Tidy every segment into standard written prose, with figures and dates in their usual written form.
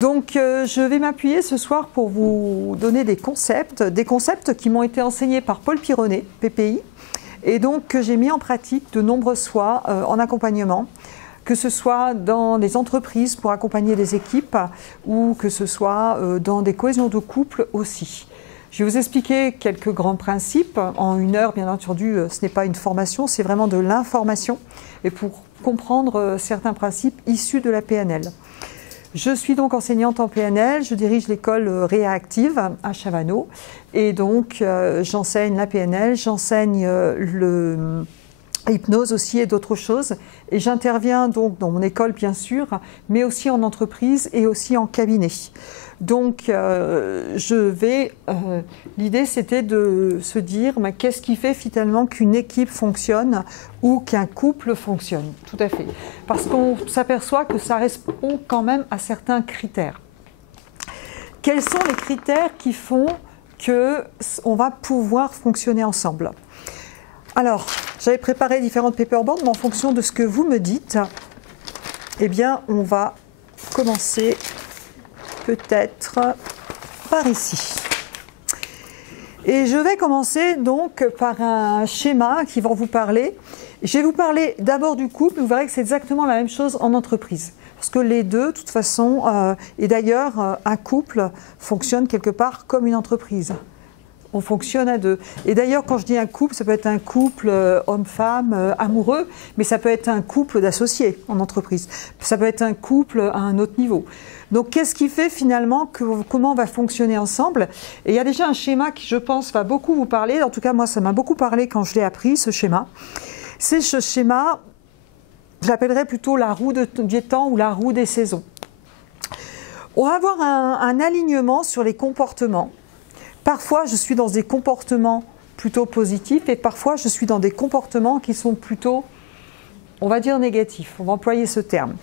Donc je vais m'appuyer ce soir pour vous donner des concepts qui m'ont été enseignés par Paul Pironnet, PPI, et donc que j'ai mis en pratique de nombreuses fois en accompagnement, que ce soit dans des entreprises pour accompagner des équipes ou que ce soit dans des cohésions de couple aussi. Je vais vous expliquer quelques grands principes en 1 heure, bien entendu, ce n'est pas une formation, c'est vraiment de l'information et pour comprendre certains principes issus de la PNL. Je suis donc enseignante en PNL, je dirige l'école Réactive à Chavano et donc j'enseigne la PNL, j'enseigne l'hypnose aussi et d'autres choses et j'interviens donc dans mon école bien sûr, mais aussi en entreprise et aussi en cabinet. Donc l'idée c'était de se dire qu'est-ce qui fait finalement qu'une équipe fonctionne ou qu'un couple fonctionne, tout à fait. Parce qu'on s'aperçoit que ça répond quand même à certains critères. Quels sont les critères qui font qu'on va pouvoir fonctionner ensemble? Alors, j'avais préparé différentes paperboards, mais en fonction de ce que vous me dites, eh bien, on va commencer peut-être par ici. Et je vais commencer donc par un schéma qui va vous parler. Je vais vous parler d'abord du couple, vous verrez que c'est exactement la même chose en entreprise. Parce que les deux, de toute façon, et d'ailleurs, un couple fonctionne quelque part comme une entreprise. On fonctionne à deux. Et d'ailleurs, quand je dis un couple, ça peut être un couple homme-femme amoureux, mais ça peut être un couple d'associés en entreprise. Ça peut être un couple à un autre niveau. Donc, qu'est-ce qui fait finalement comment on va fonctionner ensemble? Et il y a déjà un schéma qui, je pense, va beaucoup vous parler. En tout cas, moi, ça m'a beaucoup parlé quand je l'ai appris, ce schéma. C'est ce schéma, je l'appellerais plutôt la roue des temps ou la roue des saisons. On va avoir un alignement sur les comportements. Parfois, je suis dans des comportements plutôt positifs et parfois, je suis dans des comportements qui sont plutôt, on va dire, négatifs. On va employer ce terme.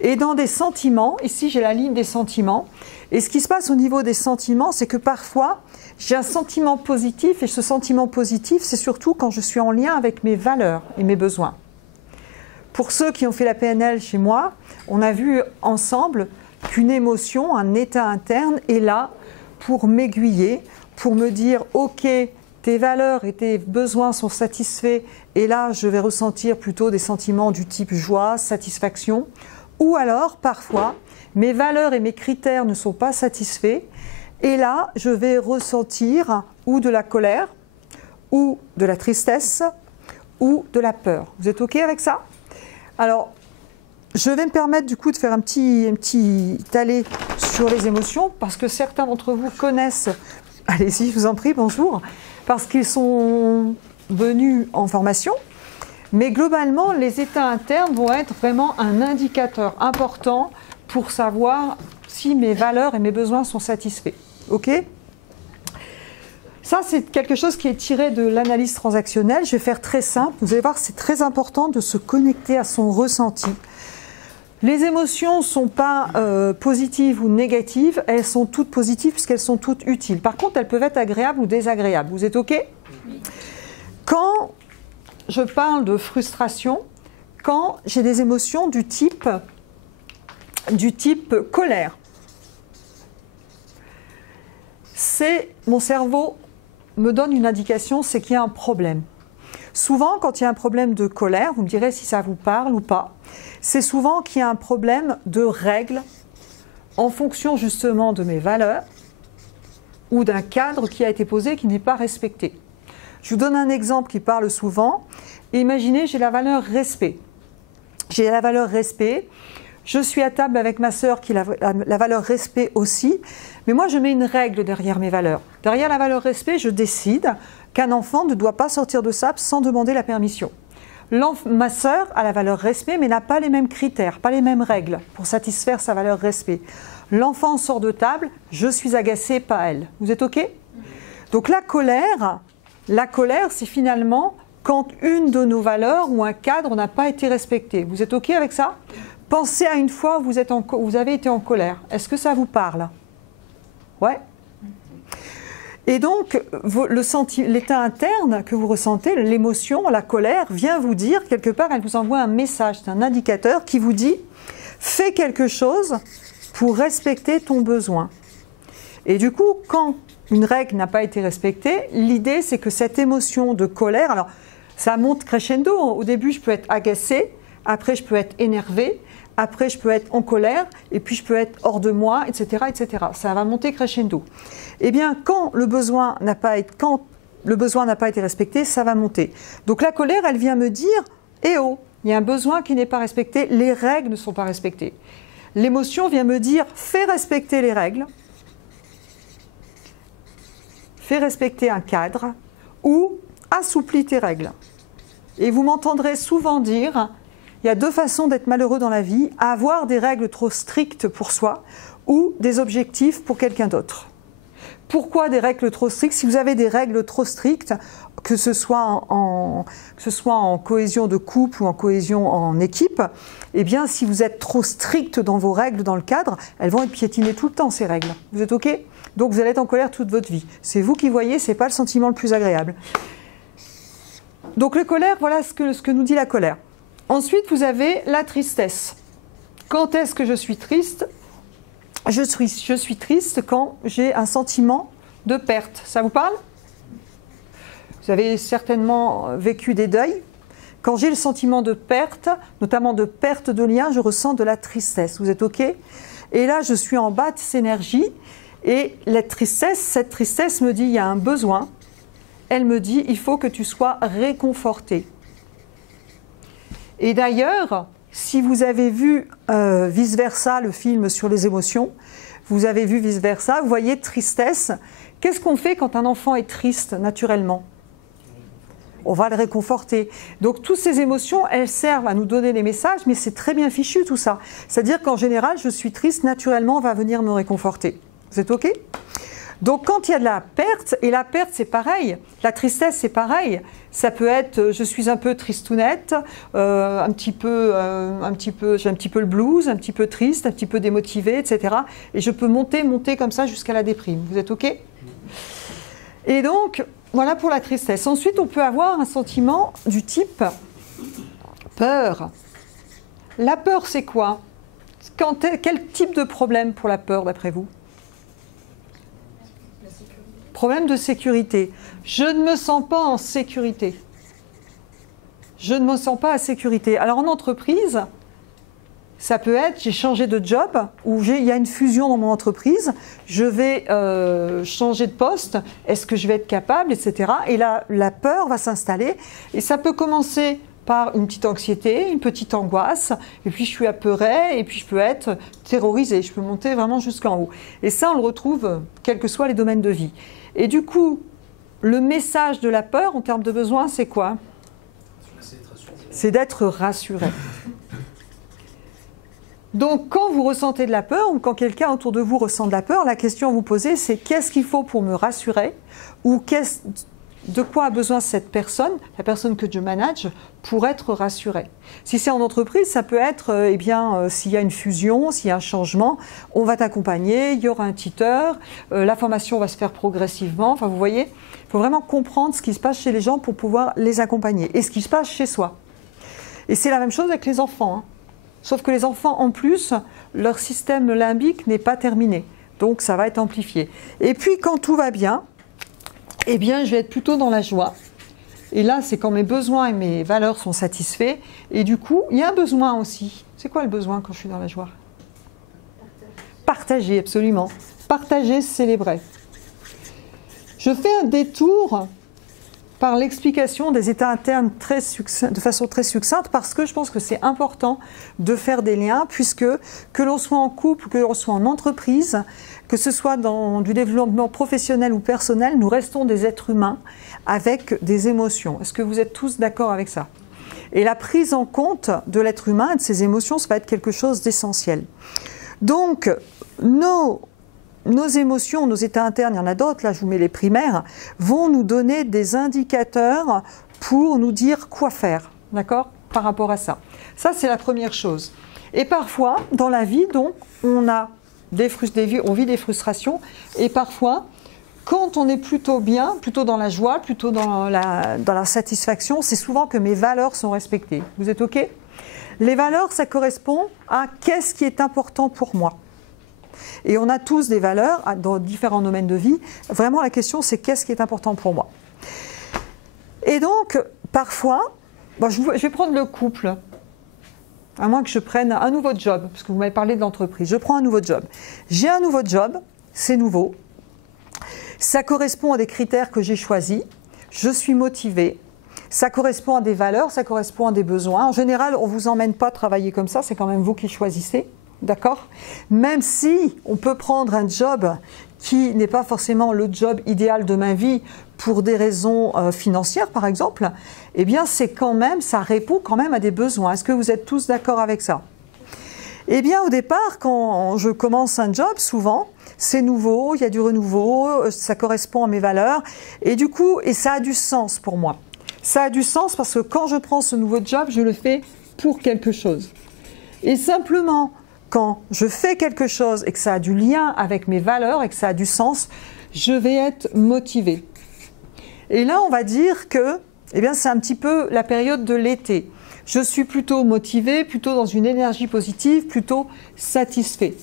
Et dans des sentiments, ici, j'ai la ligne des sentiments. Et ce qui se passe au niveau des sentiments, c'est que parfois, j'ai un sentiment positif et ce sentiment positif, c'est surtout quand je suis en lien avec mes valeurs et mes besoins. Pour ceux qui ont fait la PNL chez moi, on a vu ensemble qu'une émotion, un état interne est là pour m'aiguiller, pour me dire « Ok, tes valeurs et tes besoins sont satisfaits et là, je vais ressentir plutôt des sentiments du type joie, satisfaction. » Ou alors, parfois, mes valeurs et mes critères ne sont pas satisfaits et là, je vais ressentir ou de la colère, ou de la tristesse, ou de la peur. Vous êtes OK avec ça? Alors, je vais me permettre du coup de faire un petit allé sur les émotions parce que certains d'entre vous connaissent, allez-y, je vous en prie, bonjour, parce qu'ils sont venus en formation. Mais globalement, les états internes vont être vraiment un indicateur important pour savoir si mes valeurs et mes besoins sont satisfaits. OK? Ça, c'est quelque chose qui est tiré de l'analyse transactionnelle. Je vais faire très simple. Vous allez voir, c'est très important de se connecter à son ressenti. Les émotions ne sont pas positives ou négatives, elles sont toutes positives puisqu'elles sont toutes utiles. Par contre, elles peuvent être agréables ou désagréables. Vous êtes OK? Quand je parle de frustration, quand j'ai des émotions du type colère, mon cerveau me donne une indication, c'est qu'il y a un problème. Souvent, quand il y a un problème de colère, vous me direz si ça vous parle ou pas, c'est souvent qu'il y a un problème de règles en fonction justement de mes valeurs ou d'un cadre qui a été posé qui n'est pas respecté. Je vous donne un exemple qui parle souvent. Imaginez, j'ai la valeur respect. J'ai la valeur respect. Je suis à table avec ma sœur qui a la valeur respect aussi. Mais moi, je mets une règle derrière mes valeurs. Derrière la valeur respect, je décide qu'un enfant ne doit pas sortir de sable sans demander la permission. Ma sœur a la valeur respect, mais n'a pas les mêmes critères, pas les mêmes règles pour satisfaire sa valeur respect. L'enfant sort de table, je suis agacée, pas elle. Vous êtes OK? Donc la colère, c'est finalement quand une de nos valeurs ou un cadre n'a pas été respecté. Vous êtes OK avec ça? Pensez à une fois où vous avez été en colère. Est-ce que ça vous parle? Ouais. Et donc, l'état interne que vous ressentez, l'émotion, la colère, vient vous dire, quelque part, elle vous envoie un message, c'est un indicateur qui vous dit « fais quelque chose pour respecter ton besoin. Et du coup, quand une règle n'a pas été respectée, l'idée c'est que cette émotion de colère, alors ça monte crescendo, au début je peux être agacée, après je peux être énervée, après je peux être en colère, et puis je peux être hors de moi, etc. etc. Ça va monter crescendo. Eh bien, quand le besoin n'a pas été respecté, ça va monter. Donc la colère, elle vient me dire « Eh oh, il y a un besoin qui n'est pas respecté, les règles ne sont pas respectées ». L'émotion vient me dire « Fais respecter les règles ». Fais respecter un cadre ou assouplis tes règles. Et vous m'entendrez souvent dire, il y a deux façons d'être malheureux dans la vie, avoir des règles trop strictes pour soi ou des objectifs pour quelqu'un d'autre. Pourquoi des règles trop strictes? Si vous avez des règles trop strictes, que ce soit en cohésion de couple ou en cohésion en équipe, eh bien si vous êtes trop strict dans vos règles, dans le cadre, elles vont être piétinées tout le temps ces règles. Vous êtes OK? Donc vous allez être en colère toute votre vie. C'est vous qui voyez, ce n'est pas le sentiment le plus agréable. Donc la colère, voilà ce que nous dit la colère. Ensuite, vous avez la tristesse. Quand est-ce que je suis triste? Je suis triste quand j'ai un sentiment de perte. Ça vous parle? Vous avez certainement vécu des deuils. Quand j'ai le sentiment de perte, notamment de perte de lien, je ressens de la tristesse. Vous êtes OK? Et là, je suis en basse énergie. Et cette tristesse me dit, il y a un besoin. Elle me dit, il faut que tu sois réconforté. Et d'ailleurs, si vous avez vu Vice Versa, le film sur les émotions, vous avez vu Vice Versa, vous voyez tristesse. Qu'est-ce qu'on fait quand un enfant est triste naturellement? On va le réconforter. Donc toutes ces émotions, elles servent à nous donner des messages, mais c'est très bien fichu tout ça. C'est-à-dire qu'en général, je suis triste, naturellement, on va venir me réconforter. Vous êtes OK? Donc quand il y a de la perte, et la perte c'est pareil, la tristesse c'est pareil, ça peut être je suis un peu tristounette, j'ai un petit peu le blues, un petit peu triste, un petit peu démotivée, etc. Et je peux monter comme ça jusqu'à la déprime. Vous êtes OK? Et donc, voilà pour la tristesse. Ensuite, on peut avoir un sentiment du type peur. La peur c'est quoi? Quel type de problème pour la peur d'après vous? Problème de sécurité. Je ne me sens pas en sécurité. Je ne me sens pas en sécurité. Alors en entreprise, ça peut être, j'ai changé de job, ou il y a une fusion dans mon entreprise, je vais changer de poste, est-ce que je vais être capable, etc. Et là, la peur va s'installer, et ça peut commencer par une petite anxiété, une petite angoisse, et puis je suis apeurée, et puis je peux être terrorisée, je peux monter vraiment jusqu'en haut. Et ça, on le retrouve, quels que soient les domaines de vie. Et du coup, le message de la peur, en termes de besoin, c'est quoi? C'est d'être rassuré. Donc, quand vous ressentez de la peur, ou quand quelqu'un autour de vous ressent de la peur, la question à vous poser, c'est qu'est-ce qu'il faut pour me rassurer? Ou de quoi a besoin cette personne, la personne que je manage, pour être rassurée? Si c'est en entreprise, ça peut être, s'il y a une fusion, s'il y a un changement, on va t'accompagner, il y aura un tuteur, la formation va se faire progressivement. Enfin, vous voyez, il faut vraiment comprendre ce qui se passe chez les gens pour pouvoir les accompagner. Et ce qui se passe chez soi. Et c'est la même chose avec les enfants, hein. Sauf que les enfants, en plus, leur système limbique n'est pas terminé. Donc, ça va être amplifié. Et puis, quand tout va bien, eh bien, je vais être plutôt dans la joie. Et là, c'est quand mes besoins et mes valeurs sont satisfaits. Et du coup, il y a un besoin aussi. C'est quoi le besoin quand je suis dans la joie? Partager, absolument. Partager, célébrer. Je fais un détour par l'explication des états internes de façon très succincte, parce que je pense que c'est important de faire des liens, puisque que l'on soit en couple, que l'on soit en entreprise, que ce soit dans du développement professionnel ou personnel, nous restons des êtres humains avec des émotions. Est-ce que vous êtes tous d'accord avec ça? Et la prise en compte de l'être humain et de ses émotions, ça va être quelque chose d'essentiel. Donc, nos émotions, nos états internes, il y en a d'autres, là je vous mets les primaires, vont nous donner des indicateurs pour nous dire quoi faire, d'accord, par rapport à ça. Ça, c'est la première chose. Et parfois, dans la vie, donc, on vit des frustrations, et parfois, quand on est plutôt bien, plutôt dans la joie, plutôt dans la satisfaction, c'est souvent que mes valeurs sont respectées. Vous êtes OK? Les valeurs, ça correspond à qu'est-ce qui est important pour moi. Et on a tous des valeurs dans différents domaines de vie. Vraiment, la question, c'est qu'est-ce qui est important pour moi? Et donc, parfois, je vais prendre le couple. À moins que je prenne un nouveau job, parce que vous m'avez parlé de l'entreprise. Je prends un nouveau job. J'ai un nouveau job, c'est nouveau. Ça correspond à des critères que j'ai choisis. Je suis motivée. Ça correspond à des valeurs, ça correspond à des besoins. En général, on ne vous emmène pas travailler comme ça, c'est quand même vous qui choisissez. D'accord? Même si on peut prendre un job qui n'est pas forcément le job idéal de ma vie pour des raisons financières, par exemple, eh bien, c'est quand même, ça répond quand même à des besoins. Est-ce que vous êtes tous d'accord avec ça? Eh bien, au départ, quand je commence un job, souvent, c'est nouveau, il y a du renouveau, ça correspond à mes valeurs, et du coup, et ça a du sens pour moi. Ça a du sens parce que quand je prends ce nouveau job, je le fais pour quelque chose. Et simplement, quand je fais quelque chose et que ça a du lien avec mes valeurs et que ça a du sens, je vais être motivée. Et là, on va dire que c'est un petit peu la période de l'été. Je suis plutôt motivée, plutôt dans une énergie positive, plutôt satisfait.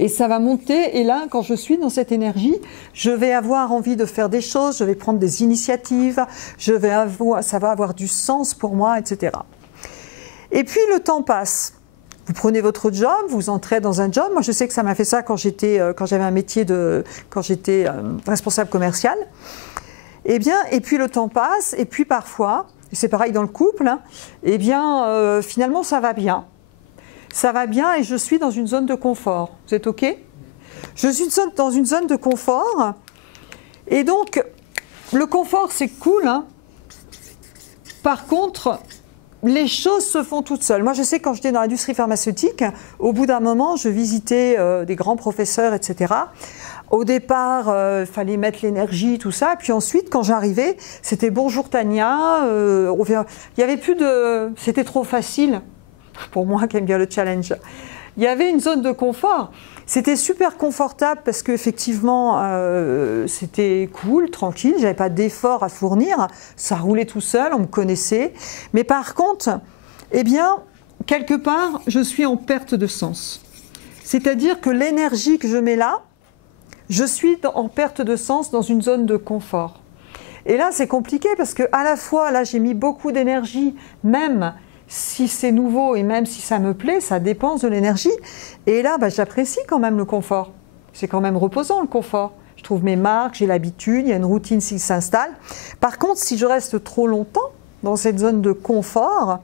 Et ça va monter, et là, quand je suis dans cette énergie, je vais avoir envie de faire des choses, je vais prendre des initiatives, ça va avoir du sens pour moi, etc. Et puis le temps passe. Vous prenez votre job, vous entrez dans un job. Moi, je sais que ça m'a fait ça quand j'avais un métier quand j'étais responsable commercial. Et puis le temps passe, et puis parfois, c'est pareil dans le couple, finalement ça va bien. Ça va bien et je suis dans une zone de confort. Vous êtes OK? Je suis dans une zone de confort. Et donc, le confort, c'est cool. Par contre, les choses se font toutes seules. Moi, je sais que quand j'étais dans l'industrie pharmaceutique, au bout d'un moment, je visitais des grands professeurs, etc. Au départ, il fallait mettre l'énergie, tout ça. Et puis ensuite, quand j'arrivais, c'était bonjour Tania. Il y avait plus de... C'était trop facile. Pour moi qui aime bien le challenge. Il y avait une zone de confort. C'était super confortable parce qu'effectivement, c'était cool, tranquille. Je n'avais pas d'effort à fournir. Ça roulait tout seul, on me connaissait. Mais par contre, quelque part, je suis en perte de sens. C'est-à-dire que l'énergie que je mets là, je suis en perte de sens dans une zone de confort. Et là, c'est compliqué parce qu'à la fois, là, j'ai mis beaucoup d'énergie, même si c'est nouveau et même si ça me plaît, ça dépense de l'énergie. Et là, j'apprécie quand même le confort. C'est quand même reposant le confort. Je trouve mes marques, j'ai l'habitude, il y a une routine qui s'installe. Par contre, si je reste trop longtemps dans cette zone de confort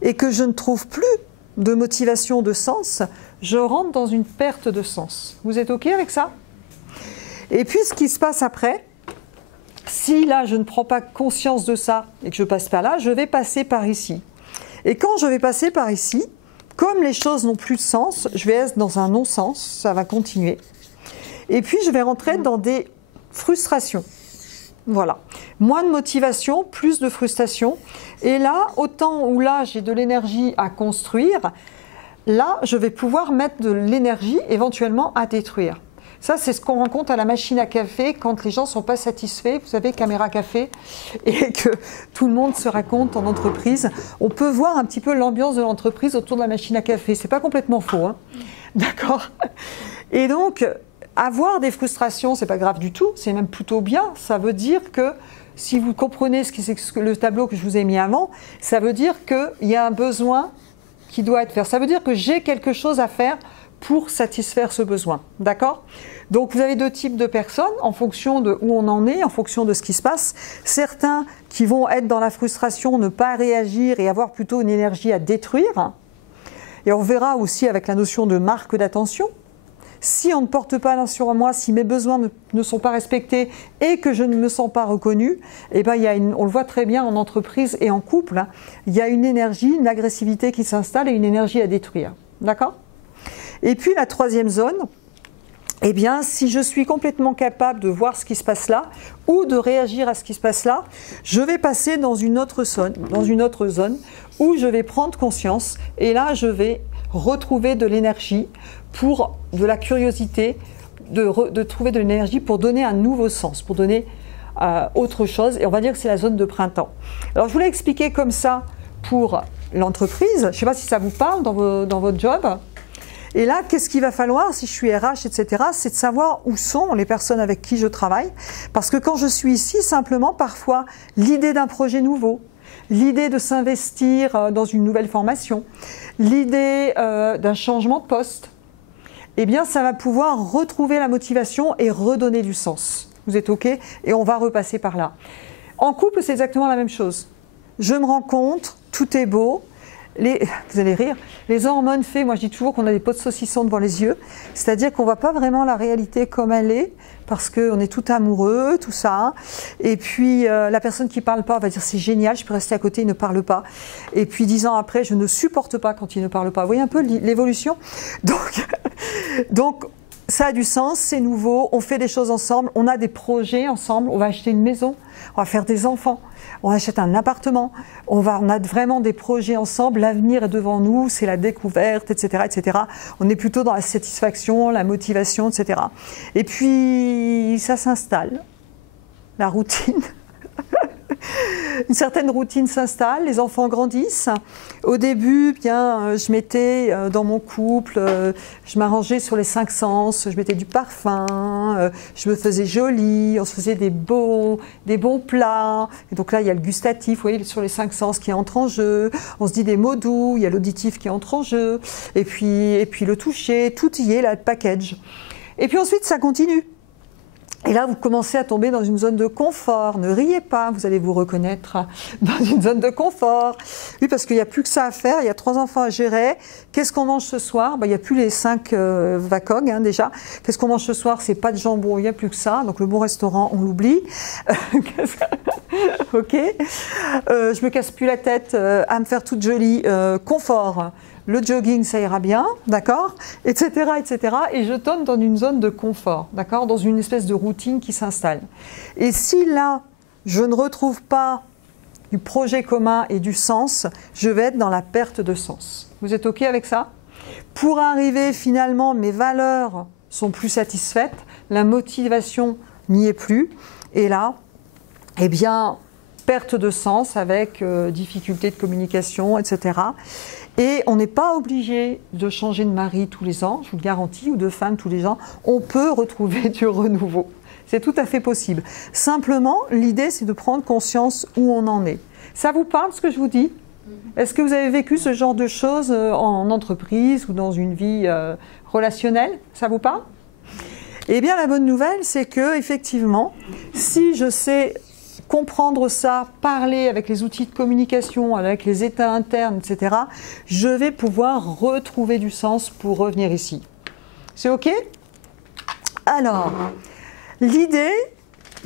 et que je ne trouve plus de motivation, de sens, je rentre dans une perte de sens. Vous êtes OK avec ça? Et puis, ce qui se passe après, si là, je ne prends pas conscience de ça et que je passe par là, je vais passer par ici. Et quand je vais passer par ici, comme les choses n'ont plus de sens, je vais être dans un non-sens, ça va continuer. Et puis je vais rentrer dans des frustrations. Voilà. Moins de motivation, plus de frustration. Et là, autant où là j'ai de l'énergie à construire, là je vais pouvoir mettre de l'énergie éventuellement à détruire. Ça, c'est ce qu'on rencontre à la machine à café quand les gens ne sont pas satisfaits. Vous savez, caméra café, et que tout le monde se raconte en entreprise. On peut voir un petit peu l'ambiance de l'entreprise autour de la machine à café. C'est pas complètement faux, hein. D'accord? Et donc, avoir des frustrations, c'est pas grave du tout. C'est même plutôt bien. Ça veut dire que, si vous comprenez le tableau que je vous ai mis avant, ça veut dire qu'il y a un besoin qui doit être fait. Ça veut dire que j'ai quelque chose à faire pour satisfaire ce besoin. D'accord? Donc vous avez deux types de personnes en fonction de où on en est, en fonction de ce qui se passe. Certains qui vont être dans la frustration, ne pas réagir et avoir plutôt une énergie à détruire. Et on verra aussi avec la notion de marque d'attention. Si on ne porte pas attention à moi, si mes besoins ne sont pas respectés et que je ne me sens pas reconnue, on le voit très bien en entreprise et en couple, il y a une énergie, une agressivité qui s'installe et une énergie à détruire. D'accord ? Et puis la troisième zone, si je suis complètement capable de voir ce qui se passe là ou de réagir à ce qui se passe là, je vais passer dans une autre zone où je vais prendre conscience et là je vais retrouver de l'énergie pour de la curiosité, de trouver de l'énergie pour donner un nouveau sens, pour donner autre chose. Et on va dire que c'est la zone de printemps. Alors je voulais expliquer comme ça pour l'entreprise. Je ne sais pas si ça vous parle dans votre job. Et là, qu'est-ce qu'il va falloir, si je suis RH, etc., c'est de savoir où sont les personnes avec qui je travaille. Parce que quand je suis ici, simplement, parfois, l'idée d'un projet nouveau, l'idée de s'investir dans une nouvelle formation, l'idée d'un changement de poste, eh bien, ça va pouvoir retrouver la motivation et redonner du sens. Vous êtes OK? Et on va repasser par là. En couple, c'est exactement la même chose. Je me rencontre, tout est beau. Vous allez rire, les hormones fait, moi je dis toujours qu'on a des pots de saucisson devant les yeux, c'est-à-dire qu'on ne voit pas vraiment la réalité comme elle est, parce qu'on est tout amoureux, tout ça, et puis la personne qui ne parle pas va dire c'est génial, je peux rester à côté, il ne parle pas, et puis 10 ans après, je ne supporte pas quand il ne parle pas. Vous voyez un peu l'évolution? Donc ça a du sens, c'est nouveau, on fait des choses ensemble, on a des projets ensemble, on va acheter une maison, on va faire des enfants, on achète un appartement, on a vraiment des projets ensemble, l'avenir est devant nous, c'est la découverte, etc., etc. On est plutôt dans la satisfaction, la motivation, etc. Et puis ça s'installe, la routine. Une certaine routine s'installe, les enfants grandissent. Au début, bien, je mettais dans mon couple, je m'arrangeais sur les 5 sens, je mettais du parfum, je me faisais jolie, on se faisait des bons plats. Et donc là, il y a le gustatif, vous voyez, sur les 5 sens qui entre en jeu. On se dit des mots doux, il y a l'auditif qui entre en jeu. Et puis le toucher, tout y est, là, le package. Et puis ensuite, ça continue. Et là, vous commencez à tomber dans une zone de confort. Ne riez pas, vous allez vous reconnaître dans une zone de confort. Oui, parce qu'il n'y a plus que ça à faire, il y a 3 enfants à gérer. Qu'est-ce qu'on mange ce soir? Il n'y a plus les 5 VACOG déjà. Qu'est-ce qu'on mange ce soir? C'est pas de jambon, il n'y a plus que ça. Donc le bon restaurant, on l'oublie. Ok. Je me casse plus la tête à me faire toute jolie. Confort. Le jogging, ça ira bien, d'accord, etc., etc. Et je tombe dans une zone de confort, d'accord, dans une espèce de routine qui s'installe. Et si là, je ne retrouve pas du projet commun et du sens, je vais être dans la perte de sens. Vous êtes OK avec ça? Pour arriver, finalement, mes valeurs sont plus satisfaites, la motivation n'y est plus, et là, eh bien, perte de sens avec difficulté de communication, etc. Et on n'est pas obligé de changer de mari tous les ans, je vous le garantis, ou de femme tous les ans. On peut retrouver du renouveau. C'est tout à fait possible. Simplement, l'idée, c'est de prendre conscience où on en est. Ça vous parle, ce que je vous dis? Est-ce que vous avez vécu ce genre de choses en entreprise ou dans une vie relationnelle? Ça vous parle? Eh bien, la bonne nouvelle, c'est que, effectivement, si je sais comprendre ça, parler avec les outils de communication, avec les états internes, etc., je vais pouvoir retrouver du sens pour revenir ici. C'est OK? Alors, l'idée,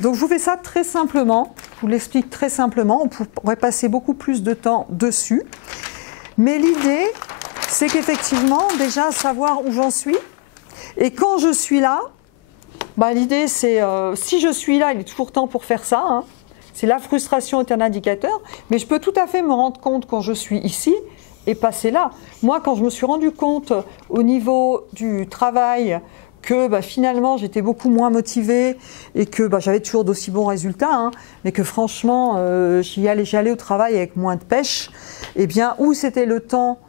donc je vous fais ça très simplement, je vous l'explique très simplement, on pourrait passer beaucoup plus de temps dessus, mais l'idée, c'est qu'effectivement, déjà savoir où j'en suis, et quand je suis là, l'idée c'est, si je suis là, il est toujours temps pour faire ça, hein. C'est la frustration est un indicateur, mais je peux tout à fait me rendre compte quand je suis ici et passer là. Moi, quand je me suis rendu compte au niveau du travail que finalement j'étais beaucoup moins motivée et que j'avais toujours d'aussi bons résultats, hein, mais que franchement j'allais au travail avec moins de pêche, eh bien, où c'était le temps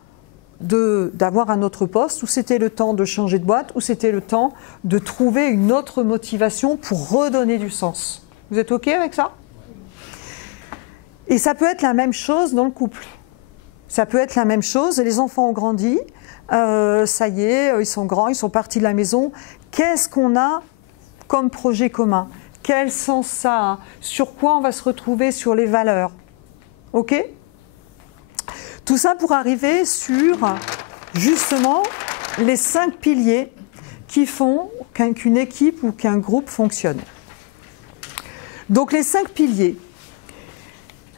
d'avoir un autre poste, où c'était le temps de changer de boîte, où c'était le temps de trouver une autre motivation pour redonner du sens. Vous êtes OK avec ça? Et ça peut être la même chose dans le couple. Ça peut être la même chose, les enfants ont grandi, ça y est, ils sont grands, ils sont partis de la maison. Qu'est-ce qu'on a comme projet commun? Quel sens ça a? Sur quoi on va se retrouver? Sur les valeurs. OK? Tout ça pour arriver sur, justement, les 5 piliers qui font qu'une équipe ou qu'un groupe fonctionne. Donc les 5 piliers.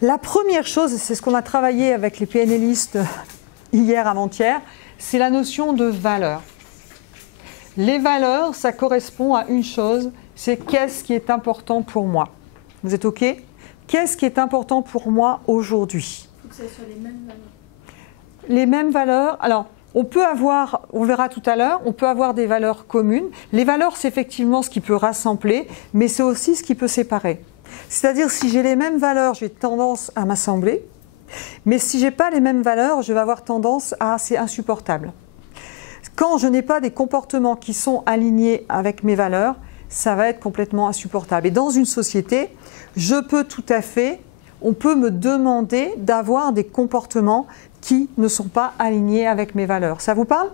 La première chose, et c'est ce qu'on a travaillé avec les PNListes hier, avant-hier, c'est la notion de valeur. Les valeurs, ça correspond à une chose, c'est qu'est-ce qui est important pour moi. Vous êtes OK? Qu'est-ce qui est important pour moi aujourd'hui? Il faut que ce soit les mêmes valeurs. Les mêmes valeurs, alors on peut avoir, on verra tout à l'heure, on peut avoir des valeurs communes. Les valeurs, c'est effectivement ce qui peut rassembler, mais c'est aussi ce qui peut séparer. C'est-à-dire, si j'ai les mêmes valeurs, j'ai tendance à m'assembler, mais si je n'ai pas les mêmes valeurs, je vais avoir tendance à, c'est insupportable. Quand je n'ai pas des comportements qui sont alignés avec mes valeurs, ça va être complètement insupportable. Et dans une société, je peux tout à fait, on peut me demander d'avoir des comportements qui ne sont pas alignés avec mes valeurs. Ça vous parle ?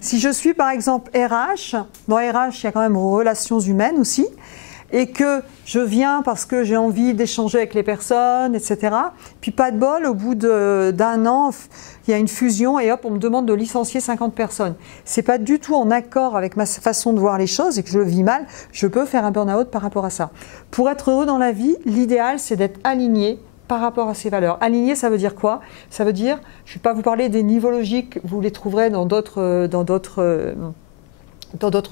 Si je suis par exemple RH, dans RH il y a quand même relations humaines aussi, et que je viens parce que j'ai envie d'échanger avec les personnes, etc. Puis pas de bol, au bout d'un an, il y a une fusion et hop, on me demande de licencier 50 personnes. C'est pas du tout en accord avec ma façon de voir les choses et que je le vis mal, je peux faire un burn-out par rapport à ça. Pour être heureux dans la vie, l'idéal c'est d'être aligné par rapport à ses valeurs. Aligné, ça veut dire quoi? Ça veut dire, je ne vais pas vous parler des niveaux logiques, vous les trouverez dans d'autres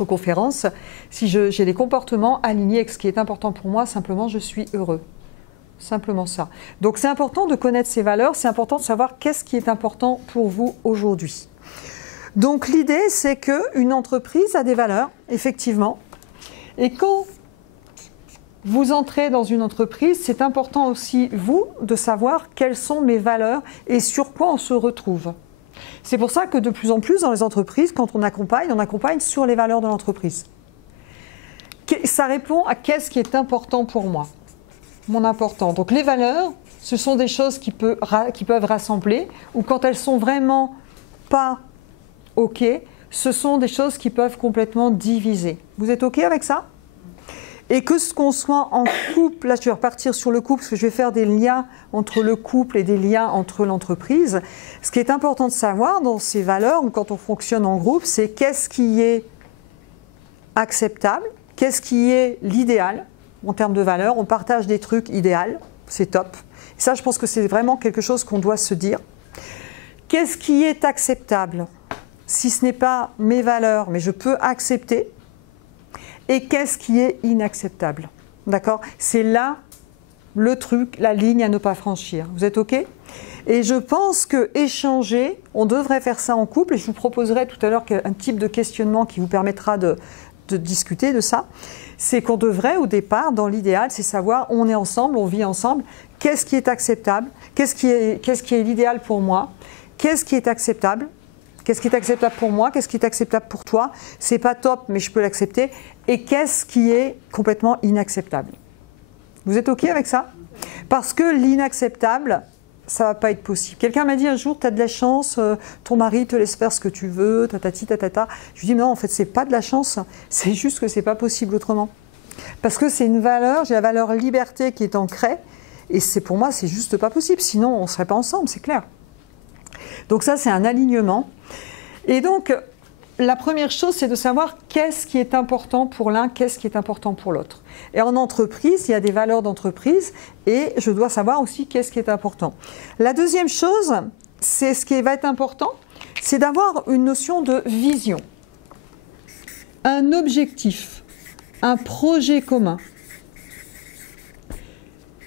conférences. Si j'ai des comportements alignés avec ce qui est important pour moi, simplement je suis heureux. Simplement ça. Donc c'est important de connaître ses valeurs, c'est important de savoir qu'est-ce qui est important pour vous aujourd'hui. Donc l'idée c'est qu'une entreprise a des valeurs, effectivement, et quand vous entrez dans une entreprise, c'est important aussi, vous, de savoir quelles sont mes valeurs et sur quoi on se retrouve. C'est pour ça que de plus en plus dans les entreprises, quand on accompagne sur les valeurs de l'entreprise. Ça répond à qu'est-ce qui est important pour moi, mon important. Donc les valeurs, ce sont des choses qui peuvent rassembler, ou quand elles sont vraiment pas OK, ce sont des choses qui peuvent complètement diviser. Vous êtes OK avec ça ? Et que ce qu'on soit en couple, là je vais repartir sur le couple parce que je vais faire des liens entre le couple et des liens entre l'entreprise. Ce qui est important de savoir dans ces valeurs, ou quand on fonctionne en groupe, c'est qu'est-ce qui est acceptable, qu'est-ce qui est l'idéal en termes de valeurs. On partage des trucs idéaux, c'est top. Et ça, je pense que c'est vraiment quelque chose qu'on doit se dire. Qu'est-ce qui est acceptable? Si ce n'est pas mes valeurs, mais je peux accepter. Et qu'est-ce qui est inacceptable? D'accord? C'est là le truc, la ligne à ne pas franchir. Vous êtes OK? Et je pense que échanger, on devrait faire ça en couple, et je vous proposerai tout à l'heure un type de questionnement qui vous permettra de discuter de ça. C'est qu'on devrait, au départ, dans l'idéal, c'est savoir, on est ensemble, on vit ensemble, qu'est-ce qui est acceptable? Qu'est-ce qui est l'idéal pour moi? Qu'est-ce qui est acceptable? Qu'est-ce qui est acceptable pour moi? Qu'est-ce qui est acceptable pour toi? C'est pas top, mais je peux l'accepter. Et qu'est-ce qui est complètement inacceptable? Vous êtes OK avec ça? Parce que l'inacceptable, ça va pas être possible. Quelqu'un m'a dit un jour, tu as de la chance, ton mari te laisse faire ce que tu veux, tatati, tatata. Je lui dis non, en fait, c'est pas de la chance, c'est juste que c'est pas possible autrement. Parce que c'est une valeur, j'ai la valeur liberté qui est ancrée, et pour moi, c'est juste pas possible. Sinon, on serait pas ensemble, c'est clair. Donc ça, c'est un alignement. Et donc, la première chose, c'est de savoir qu'est-ce qui est important pour l'un, qu'est-ce qui est important pour l'autre. Et en entreprise, il y a des valeurs d'entreprise et je dois savoir aussi qu'est-ce qui est important. La deuxième chose, c'est ce qui va être important, c'est d'avoir une notion de vision, un objectif, un projet commun.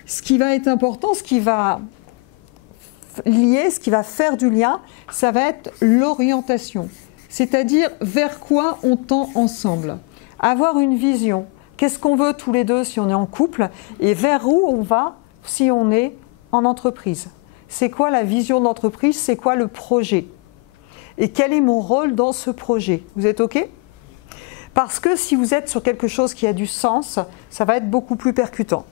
Ce qui va être important, ce qui va lier, ce qui va faire du lien, ça va être l'orientation. C'est-à-dire vers quoi on tend ensemble. Avoir une vision. Qu'est-ce qu'on veut tous les deux si on est en couple et vers où on va si on est en entreprise. C'est quoi la vision d'entreprise? C'est quoi le projet? Et quel est mon rôle dans ce projet? Vous êtes OK? Parce que si vous êtes sur quelque chose qui a du sens, ça va être beaucoup plus percutant.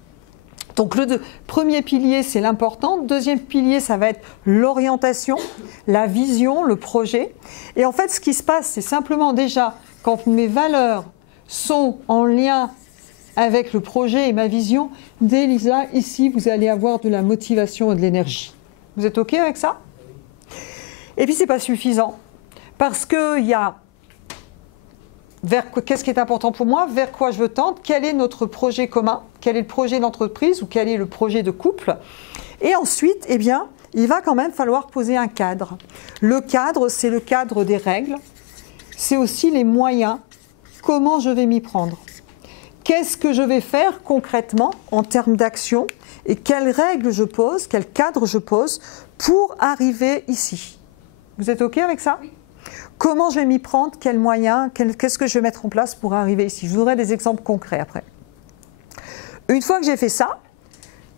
Donc le premier pilier, c'est l'important. Deuxième pilier, ça va être l'orientation, la vision, le projet. Et en fait, ce qui se passe, c'est simplement déjà, quand mes valeurs sont en lien avec le projet et ma vision, dès Lisa, ici, vous allez avoir de la motivation et de l'énergie. Vous êtes OK avec ça? Et puis, ce n'est pas suffisant. Parce qu'il y a qu'est-ce qui est important pour moi, vers quoi je veux tendre, quel est notre projet commun, quel est le projet d'entreprise ou quel est le projet de couple. Et ensuite, eh bien, il va quand même falloir poser un cadre. Le cadre, c'est le cadre des règles. C'est aussi les moyens, comment je vais m'y prendre. Qu'est-ce que je vais faire concrètement en termes d'action et quelles règles je pose, quel cadre je pose pour arriver ici. Vous êtes OK avec ça ? Comment je vais m'y prendre, quels moyens, qu'est-ce que je vais mettre en place pour arriver ici. Je vous donnerai des exemples concrets après. Une fois que j'ai fait ça,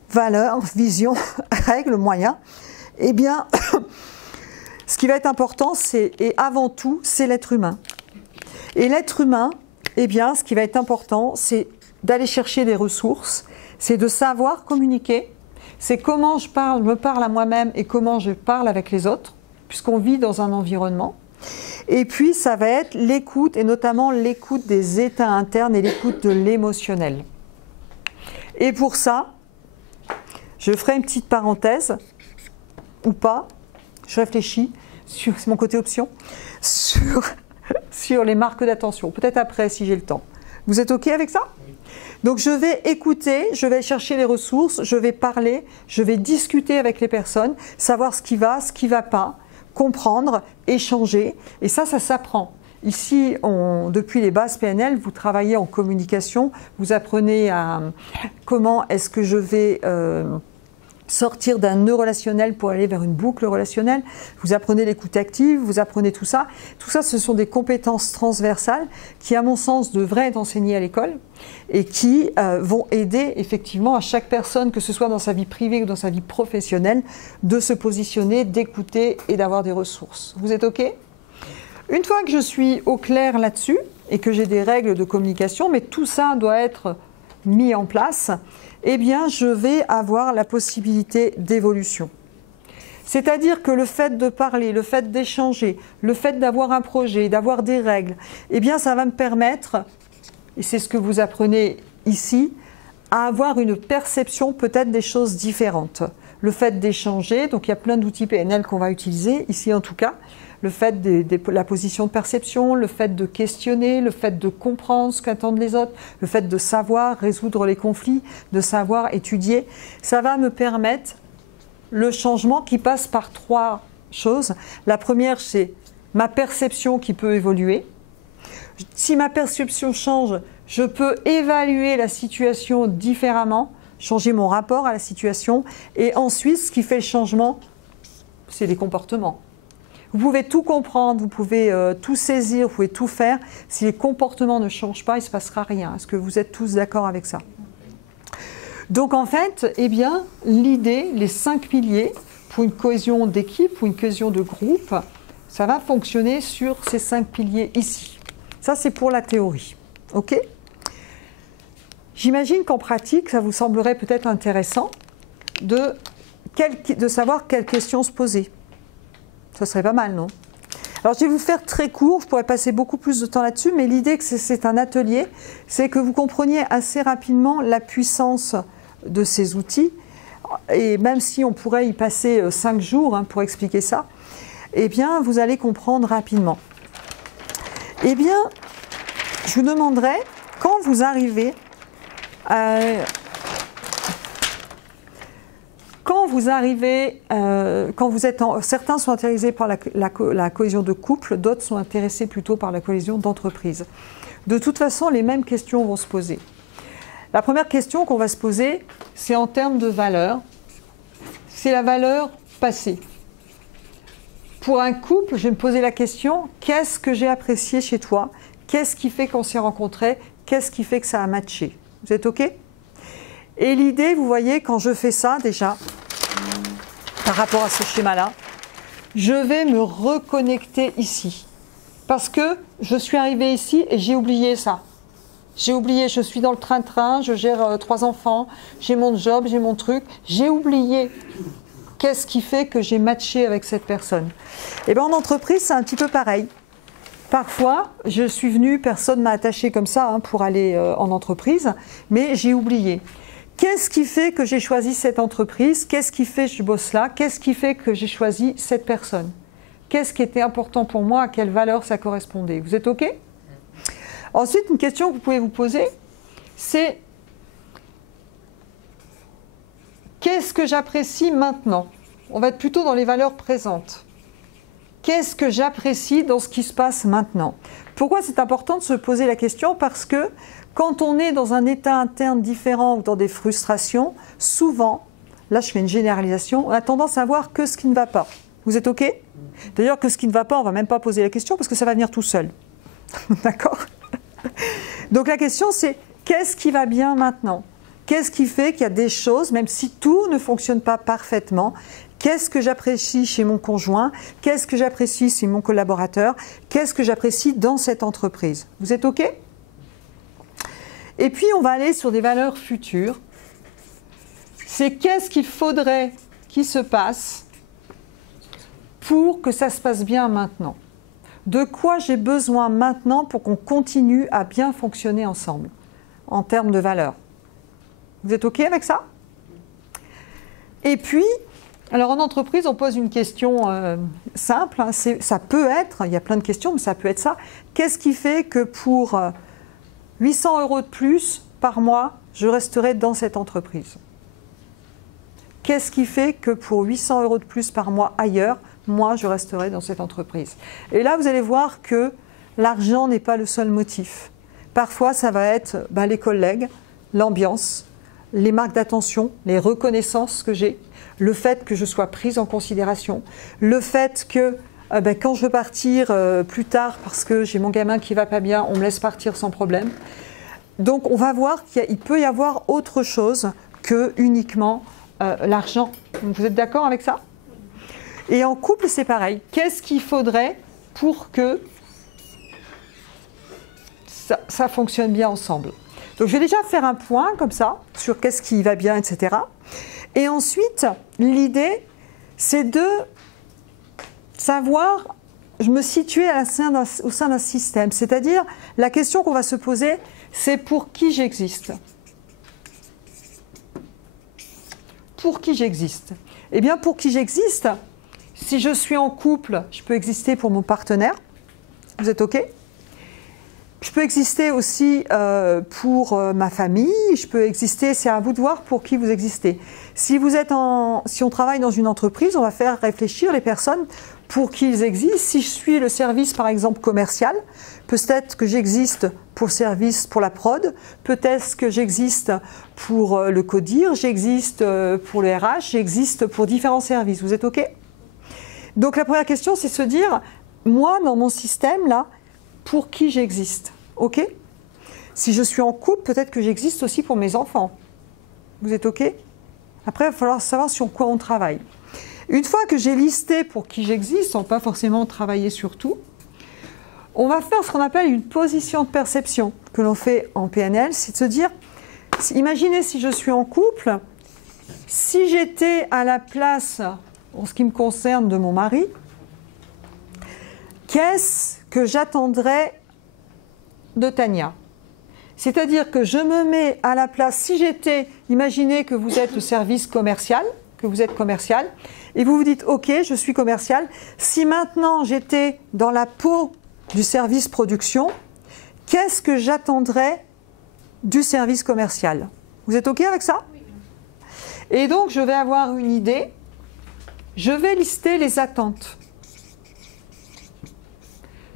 valeurs, vision, règles, moyens, eh bien, ce qui va être important, et avant tout, c'est l'être humain. Et l'être humain, eh bien, ce qui va être important, c'est d'aller chercher des ressources, c'est de savoir communiquer, c'est comment je me parle à moi-même et comment je parle avec les autres, puisqu'on vit dans un environnement. Et puis, ça va être l'écoute, et notamment l'écoute des états internes et l'écoute de l'émotionnel. Et pour ça, je ferai une petite parenthèse, ou pas, je réfléchis, c'est mon côté option, sur les marques d'attention, peut-être après si j'ai le temps. Vous êtes OK avec ça? Donc je vais écouter, je vais chercher les ressources, je vais parler, je vais discuter avec les personnes, savoir ce qui va pas, comprendre, échanger, et ça s'apprend. Ici, depuis les bases PNL, vous travaillez en communication, vous apprenez à comment est-ce que je vais sortir d'un nœud relationnel pour aller vers une boucle relationnelle, vous apprenez l'écoute active, vous apprenez tout ça. Tout ça, ce sont des compétences transversales qui, à mon sens, devraient être enseignées à l'école et qui vont aider effectivement à chaque personne, que ce soit dans sa vie privée ou dans sa vie professionnelle, de se positionner, d'écouter et d'avoir des ressources. Vous êtes OK? Une fois que je suis au clair là-dessus et que j'ai des règles de communication, mais tout ça doit être mis en place, eh bien, je vais avoir la possibilité d'évolution. C'est-à-dire que le fait de parler, le fait d'échanger, le fait d'avoir un projet, d'avoir des règles, eh bien, ça va me permettre, et c'est ce que vous apprenez ici, à avoir une perception peut-être des choses différentes. Le fait d'échanger, donc il y a plein d'outils PNL qu'on va utiliser, ici en tout cas, le fait de la position de perception, le fait de questionner, le fait de comprendre ce qu'attendent les autres, le fait de savoir résoudre les conflits, de savoir étudier, ça va me permettre le changement qui passe par trois choses. La première, c'est ma perception qui peut évoluer. Si ma perception change, je peux évaluer la situation différemment, changer mon rapport à la situation. Et ensuite, ce qui fait le changement, c'est les comportements. Vous pouvez tout comprendre, vous pouvez tout saisir, vous pouvez tout faire. Si les comportements ne changent pas, il ne se passera rien. Est-ce que vous êtes tous d'accord avec ça? Donc en fait, eh bien, l'idée, les 5 piliers pour une cohésion d'équipe, pour une cohésion de groupe, ça va fonctionner sur ces 5 piliers ici. Ça, c'est pour la théorie. OK? J'imagine qu'en pratique, ça vous semblerait peut-être intéressant de savoir quelles questions se poser. Ça serait pas mal, non? Alors, je vais vous faire très court, je pourrais passer beaucoup plus de temps là-dessus, mais l'idée que c'est un atelier, c'est que vous compreniez assez rapidement la puissance de ces outils, et même si on pourrait y passer 5 jours pour expliquer ça, eh bien, vous allez comprendre rapidement. Eh bien, je vous demanderai, quand vous arrivez certains sont intéressés par la cohésion de couple, d'autres sont intéressés plutôt par la cohésion d'entreprise. De toute façon, les mêmes questions vont se poser. La première question qu'on va se poser, c'est en termes de valeur. C'est la valeur passée. Pour un couple, je vais me poser la question, qu'est-ce que j'ai apprécié chez toi? Qu'est-ce qui fait qu'on s'est rencontrés? Qu'est-ce qui fait que ça a matché? Vous êtes OK? Et l'idée, vous voyez, quand je fais ça déjà, par rapport à ce schéma-là, je vais me reconnecter ici. Parce que je suis arrivée ici et j'ai oublié ça. J'ai oublié, je suis dans le train-train, je gère 3 enfants, j'ai mon job, j'ai mon truc. J'ai oublié qu'est-ce qui fait que j'ai matché avec cette personne. Et bien en entreprise, c'est un petit peu pareil. Parfois, je suis venue, personne ne m'a attachée comme ça pour aller en entreprise, mais j'ai oublié. Qu'est-ce qui fait que j'ai choisi cette entreprise? Qu'est-ce qui fait que je bosse là? Qu'est-ce qui fait que j'ai choisi cette personne? Qu'est-ce qui était important pour moi? À quelle valeur ça correspondait? Vous êtes OK? Ensuite, une question que vous pouvez vous poser, c'est qu'est-ce que j'apprécie maintenant? On va être plutôt dans les valeurs présentes. Qu'est-ce que j'apprécie dans ce qui se passe maintenant? Pourquoi c'est important de se poser la question? Parce que quand on est dans un état interne différent ou dans des frustrations, souvent, là je fais une généralisation, on a tendance à voir que ce qui ne va pas. Vous êtes OK? D'ailleurs, que ce qui ne va pas, on ne va même pas poser la question parce que ça va venir tout seul. D'accord? Donc la question c'est, qu'est-ce qui va bien maintenant? Qu'est-ce qui fait qu'il y a des choses, même si tout ne fonctionne pas parfaitement, Qu'est-ce que j'apprécie chez mon conjoint? Qu'est-ce que j'apprécie chez mon collaborateur? Qu'est-ce que j'apprécie dans cette entreprise? Vous êtes OK? Et puis, on va aller sur des valeurs futures. C'est qu'est-ce qu'il faudrait qu'il se passe pour que ça se passe bien maintenant? De quoi j'ai besoin maintenant pour qu'on continue à bien fonctionner ensemble en termes de valeurs? Vous êtes OK avec ça? Et puis, alors en entreprise, on pose une question simple. Hein, ça peut être, il y a plein de questions, mais ça peut être ça. Qu'est-ce qui fait que pour 800 € de plus par mois, je resterai dans cette entreprise? Qu'est-ce qui fait que pour 800 € de plus par mois ailleurs, moi, je resterai dans cette entreprise? Et là, vous allez voir que l'argent n'est pas le seul motif. Parfois, ça va être les collègues, l'ambiance, les marques d'attention, les reconnaissances que j'ai, le fait que je sois prise en considération, le fait que quand je veux partir plus tard parce que j'ai mon gamin qui ne va pas bien, on me laisse partir sans problème. Donc, on va voir qu'il peut y avoir autre chose que uniquement l'argent. Vous êtes d'accord avec ça? Et en couple, c'est pareil. Qu'est-ce qu'il faudrait pour que ça fonctionne bien ensemble? Donc, je vais déjà faire un point comme ça sur qu'est-ce qui va bien, etc. Et ensuite, l'idée, c'est de savoir, je me situer au sein d'un système. C'est-à-dire, la question qu'on va se poser, c'est pour qui j'existe? Pour qui j'existe? Eh bien, pour qui j'existe, si je suis en couple, je peux exister pour mon partenaire. Vous êtes OK? Je peux exister aussi pour ma famille. Je peux exister, c'est à vous de voir pour qui vous existez. Si on travaille dans une entreprise, on va faire réfléchir les personnes pour qui ils existent. Si je suis le service, par exemple, commercial, peut-être que j'existe pour le service, pour la prod, peut-être que j'existe pour le codir, j'existe pour le RH, j'existe pour différents services. Vous êtes OK? Donc la première question, c'est se dire, moi, dans mon système, là, pour qui j'existe? OK? Si je suis en couple, peut-être que j'existe aussi pour mes enfants. Vous êtes OK? Après, il va falloir savoir sur quoi on travaille. Une fois que j'ai listé pour qui j'existe, sans pas forcément travailler sur tout, on va faire ce qu'on appelle une position de perception que l'on fait en PNL, c'est de se dire, imaginez si je suis en couple, si j'étais à la place, en ce qui me concerne, de mon mari, qu'est-ce que j'attendrais de Tania? C'est-à-dire que je me mets à la place, si j'étais, imaginez que vous êtes le service commercial, que vous êtes commercial, et vous vous dites, OK, je suis commercial, si maintenant j'étais dans la peau du service production, qu'est-ce que j'attendrais du service commercial? Vous êtes OK avec ça? Et donc, je vais avoir une idée, je vais lister les attentes.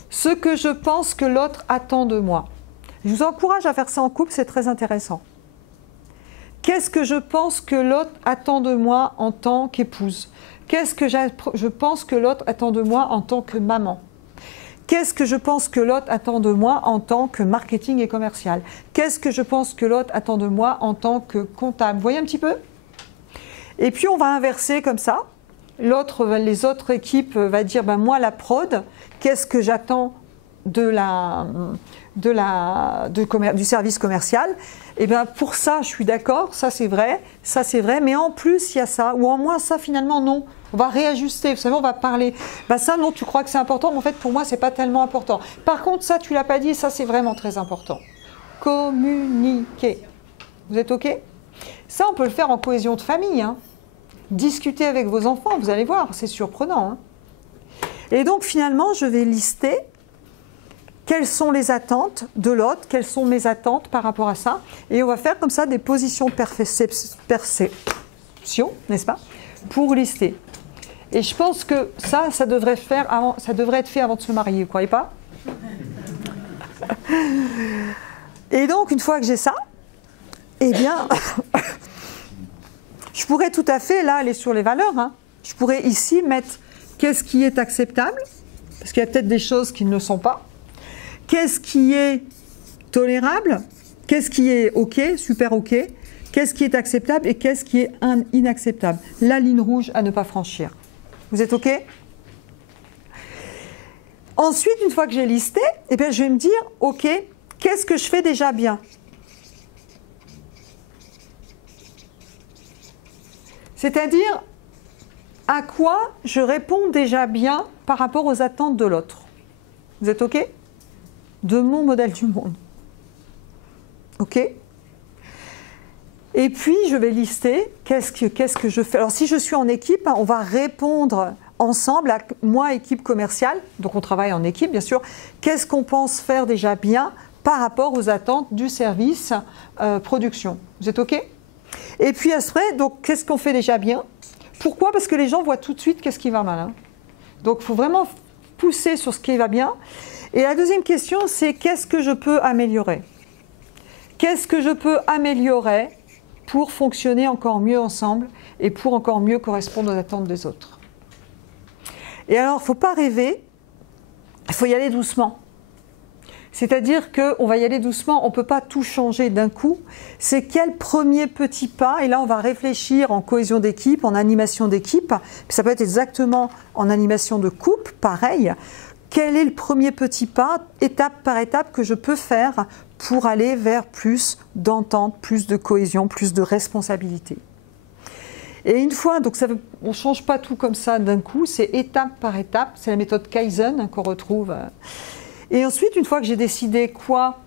Ce que je pense que l'autre attend de moi. Je vous encourage à faire ça en couple, c'est très intéressant. Qu'est-ce que je pense que l'autre attend de moi en tant qu'épouse? Qu'est-ce que je pense que l'autre attend de moi en tant que maman? Qu'est-ce que je pense que l'autre attend de moi en tant que marketing et commercial? Qu'est-ce que je pense que l'autre attend de moi en tant que comptable? Vous voyez un petit peu? Et puis on va inverser comme ça. Les autres équipes vont dire, moi la prod, qu'est-ce que j'attends du service commercial? Et bien pour ça, je suis d'accord, ça c'est vrai, mais en plus il y a ça, ou en moins ça finalement non. On va réajuster, vous savez, on va parler. Ça non, tu crois que c'est important, mais en fait pour moi c'est pas tellement important. Par contre ça tu l'as pas dit, ça c'est vraiment très important. Communiquer. Vous êtes OK? Ça on peut le faire en cohésion de famille, hein. Discuter avec vos enfants, vous allez voir, c'est surprenant. Hein. Et donc finalement, je vais lister quelles sont les attentes de l'autre, quelles sont mes attentes par rapport à ça. Et on va faire comme ça des positions de perception, n'est-ce pas, pour lister. Et je pense que ça devrait être fait avant de se marier, vous ne croyez pas? Et donc, une fois que j'ai ça, eh bien... Je pourrais tout à fait, là, aller sur les valeurs. Hein. Je pourrais ici mettre qu'est-ce qui est acceptable, parce qu'il y a peut-être des choses qui ne le sont pas. Qu'est-ce qui est tolérable? Qu'est-ce qui est OK, super OK? Qu'est-ce qui est acceptable et qu'est-ce qui est inacceptable? La ligne rouge à ne pas franchir. Vous êtes OK? Ensuite, une fois que j'ai listé, eh bien, je vais me dire, OK, qu'est-ce que je fais déjà bien? C'est-à-dire, à quoi je réponds déjà bien par rapport aux attentes de l'autre. Vous êtes OK? De mon modèle du monde. OK? Et puis, je vais lister qu'est-ce que je fais. Alors, si je suis en équipe, on va répondre ensemble, à moi, équipe commerciale, donc on travaille en équipe, bien sûr, qu'est-ce qu'on pense faire déjà bien par rapport aux attentes du service production. Vous êtes OK? Et puis après, donc, qu'est-ce qu'on fait déjà bien? Pourquoi? Parce que les gens voient tout de suite qu'est-ce qui va mal. Hein. Donc, il faut vraiment pousser sur ce qui va bien. Et la deuxième question, c'est qu'est-ce que je peux améliorer? Qu'est-ce que je peux améliorer pour fonctionner encore mieux ensemble et pour encore mieux correspondre aux attentes des autres? Et alors, il ne faut pas rêver, il faut y aller doucement. C'est-à-dire qu'on va y aller doucement, on ne peut pas tout changer d'un coup. C'est quel premier petit pas? Et là, on va réfléchir en cohésion d'équipe, en animation d'équipe. Ça peut être exactement en animation de couple, pareil. Quel est le premier petit pas, étape par étape, que je peux faire pour aller vers plus d'entente, plus de cohésion, plus de responsabilité? Et une fois, donc on ne change pas tout comme ça d'un coup, c'est étape par étape. C'est la méthode Kaizen qu'on retrouve. Et ensuite, une fois que j'ai décidé quoi,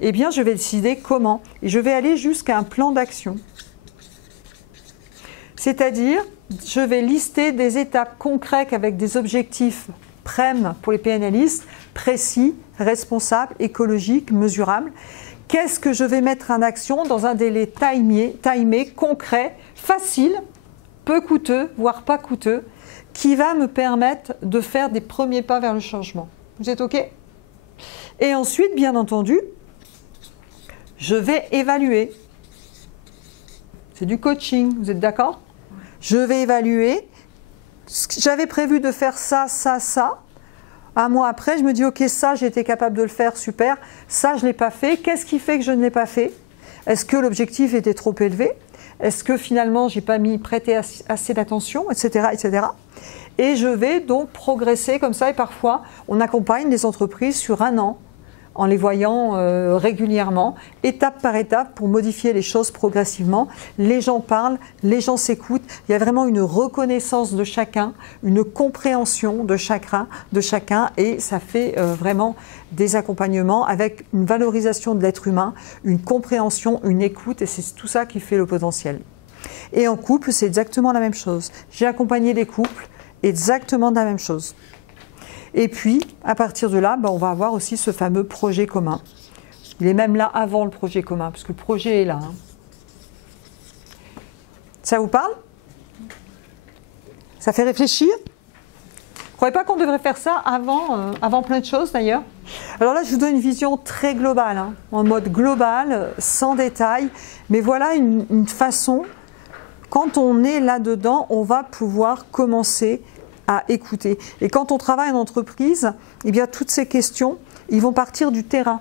eh bien, je vais décider comment. Et je vais aller jusqu'à un plan d'action. C'est-à-dire, je vais lister des étapes concrètes avec des objectifs PREM pour les PNListes, précis, responsables, écologiques, mesurables. Qu'est-ce que je vais mettre en action dans un délai timé, concret, facile, peu coûteux, voire pas coûteux, qui va me permettre de faire des premiers pas vers le changement. Vous êtes OK ? Et ensuite, bien entendu, je vais évaluer. C'est du coaching, vous êtes d'accord? Je vais évaluer. J'avais prévu de faire ça, ça, ça. Un mois après, je me dis, OK, ça, j'ai été capable de le faire, super. Ça, je ne l'ai pas fait. Qu'est-ce qui fait que je ne l'ai pas fait? Est-ce que l'objectif était trop élevé? Est-ce que finalement, je n'ai pas prêté assez d'attention, etc., etc. Et je vais donc progresser comme ça. Et parfois, on accompagne les entreprises sur un an, en les voyant régulièrement, étape par étape, pour modifier les choses progressivement. Les gens parlent, les gens s'écoutent. Il y a vraiment une reconnaissance de chacun, une compréhension de chacun, et ça fait vraiment des accompagnements avec une valorisation de l'être humain, une compréhension, une écoute, et c'est tout ça qui fait le potentiel. Et en couple, c'est exactement la même chose. J'ai accompagné les couples, exactement la même chose. Et puis, à partir de là, on va avoir aussi ce fameux projet commun. Il est même là avant le projet commun, parce que le projet est là. Hein. Ça vous parle? Ça fait réfléchir? Vous ne croyez pas qu'on devrait faire ça avant plein de choses d'ailleurs? Alors là, je vous donne une vision très globale, hein, en mode global, sans détail. Mais voilà une façon, quand on est là-dedans, on va pouvoir commencer à écouter. Et quand on travaille en entreprise, eh bien, toutes ces questions, ils vont partir du terrain.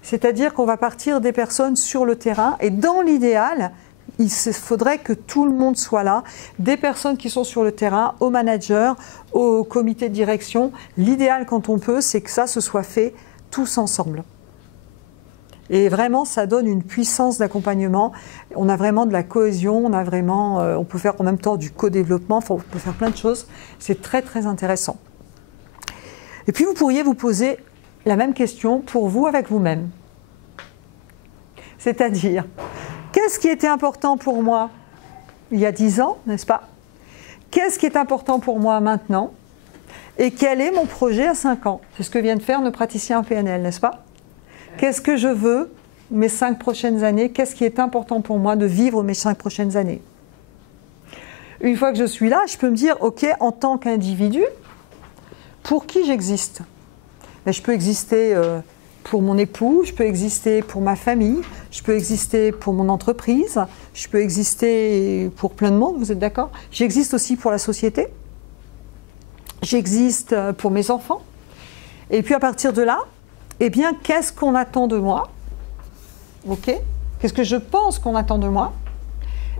C'est-à-dire qu'on va partir des personnes sur le terrain. Et dans l'idéal, il faudrait que tout le monde soit là. Des personnes qui sont sur le terrain, aux managers, au comité de direction. L'idéal, quand on peut, c'est que ça se soit fait tous ensemble. Et vraiment, ça donne une puissance d'accompagnement. On a vraiment de la cohésion, on peut faire en même temps du co-développement, on peut faire plein de choses. C'est très, très intéressant. Et puis, vous pourriez vous poser la même question pour vous avec vous-même. C'est-à-dire, qu'est-ce qui était important pour moi il y a 10 ans, n'est-ce pas? Qu'est-ce qui est important pour moi maintenant? Et quel est mon projet à 5 ans? C'est ce que vient de faire nos praticiens en PNL, n'est-ce pas? Qu'est-ce que je veux mes 5 prochaines années? Qu'est-ce qui est important pour moi de vivre mes 5 prochaines années? Une fois que je suis là, je peux me dire, OK, en tant qu'individu, pour qui j'existe? Je peux exister pour mon époux, je peux exister pour ma famille, je peux exister pour mon entreprise, je peux exister pour plein de monde, vous êtes d'accord? J'existe aussi pour la société, j'existe pour mes enfants. Et puis à partir de là, eh bien, qu'est-ce qu'on attend de moi? OK? qu'est-ce que je pense qu'on attend de moi,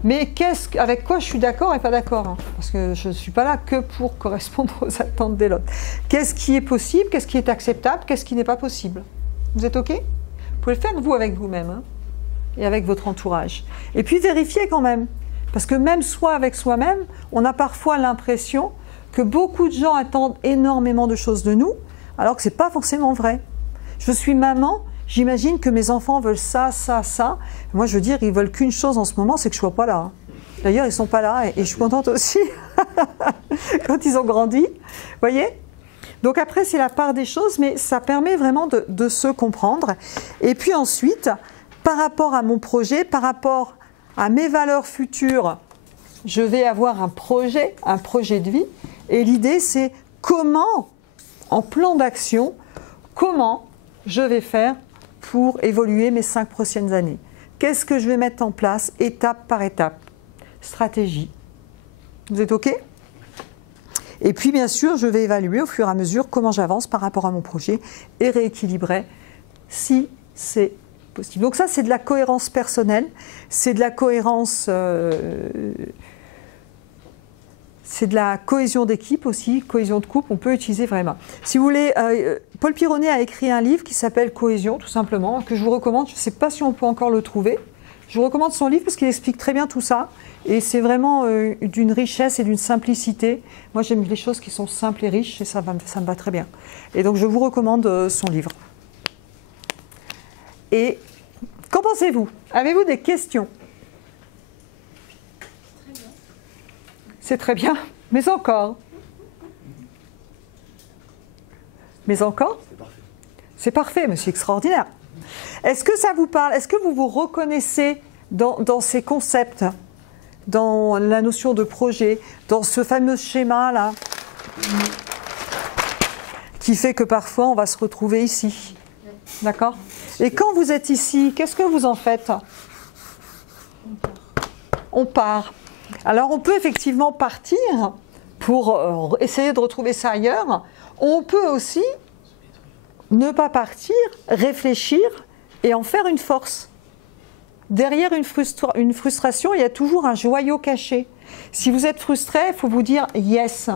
mais avec quoi je suis d'accord et pas d'accord, hein, parce que je ne suis pas là que pour correspondre aux attentes des autres. Qu'est-ce qui est possible, qu'est-ce qui est acceptable, qu'est-ce qui n'est pas possible. Vous êtes OK? Vous pouvez le faire, vous, avec vous-même, hein, et avec votre entourage. Et puis vérifiez quand même, parce que même soi avec soi-même, on a parfois l'impression que beaucoup de gens attendent énormément de choses de nous, alors que ce n'est pas forcément vrai. Je suis maman, j'imagine que mes enfants veulent ça, ça, ça. Moi, je veux dire, ils veulent qu'une chose en ce moment, c'est que je ne sois pas là. D'ailleurs, ils ne sont pas là, et je suis contente aussi, quand ils ont grandi. Vous voyez? Donc après, c'est la part des choses, mais ça permet vraiment de se comprendre. Et puis ensuite, par rapport à mon projet, par rapport à mes valeurs futures, je vais avoir un projet de vie. Et l'idée, c'est comment, en plan d'action, comment je vais faire pour évoluer mes 5 prochaines années. Qu'est-ce que je vais mettre en place, étape par étape? Stratégie. Vous êtes OK? Et puis, bien sûr, je vais évaluer au fur et à mesure comment j'avance par rapport à mon projet et rééquilibrer si c'est possible. Donc ça, c'est de la cohérence personnelle, c'est de la cohérence... c'est de la cohésion d'équipe aussi, cohésion de couple, on peut utiliser vraiment. Si vous voulez, Paul Pironnet a écrit un livre qui s'appelle Cohésion, tout simplement, que je vous recommande. Je ne sais pas si on peut encore le trouver. Je vous recommande son livre parce qu'il explique très bien tout ça. Et c'est vraiment d'une richesse et d'une simplicité. Moi, j'aime les choses qui sont simples et riches et ça me va très bien. Et donc, je vous recommande son livre. Et qu'en pensez-vous? Avez-vous des questions? C'est très bien, mais encore. Mais encore? C'est parfait. C'est parfait, mais c'est extraordinaire. Est-ce que ça vous parle? Est-ce que vous vous reconnaissez dans ces concepts, dans la notion de projet, dans ce fameux schéma-là, qui fait que parfois on va se retrouver ici? D'accord? Et quand vous êtes ici, qu'est-ce que vous en faites? On part. Alors on peut effectivement partir pour essayer de retrouver ça ailleurs. On peut aussi ne pas partir, réfléchir et en faire une force. Derrière une frustration, il y a toujours un joyau caché. Si vous êtes frustré, il faut vous dire « yes ».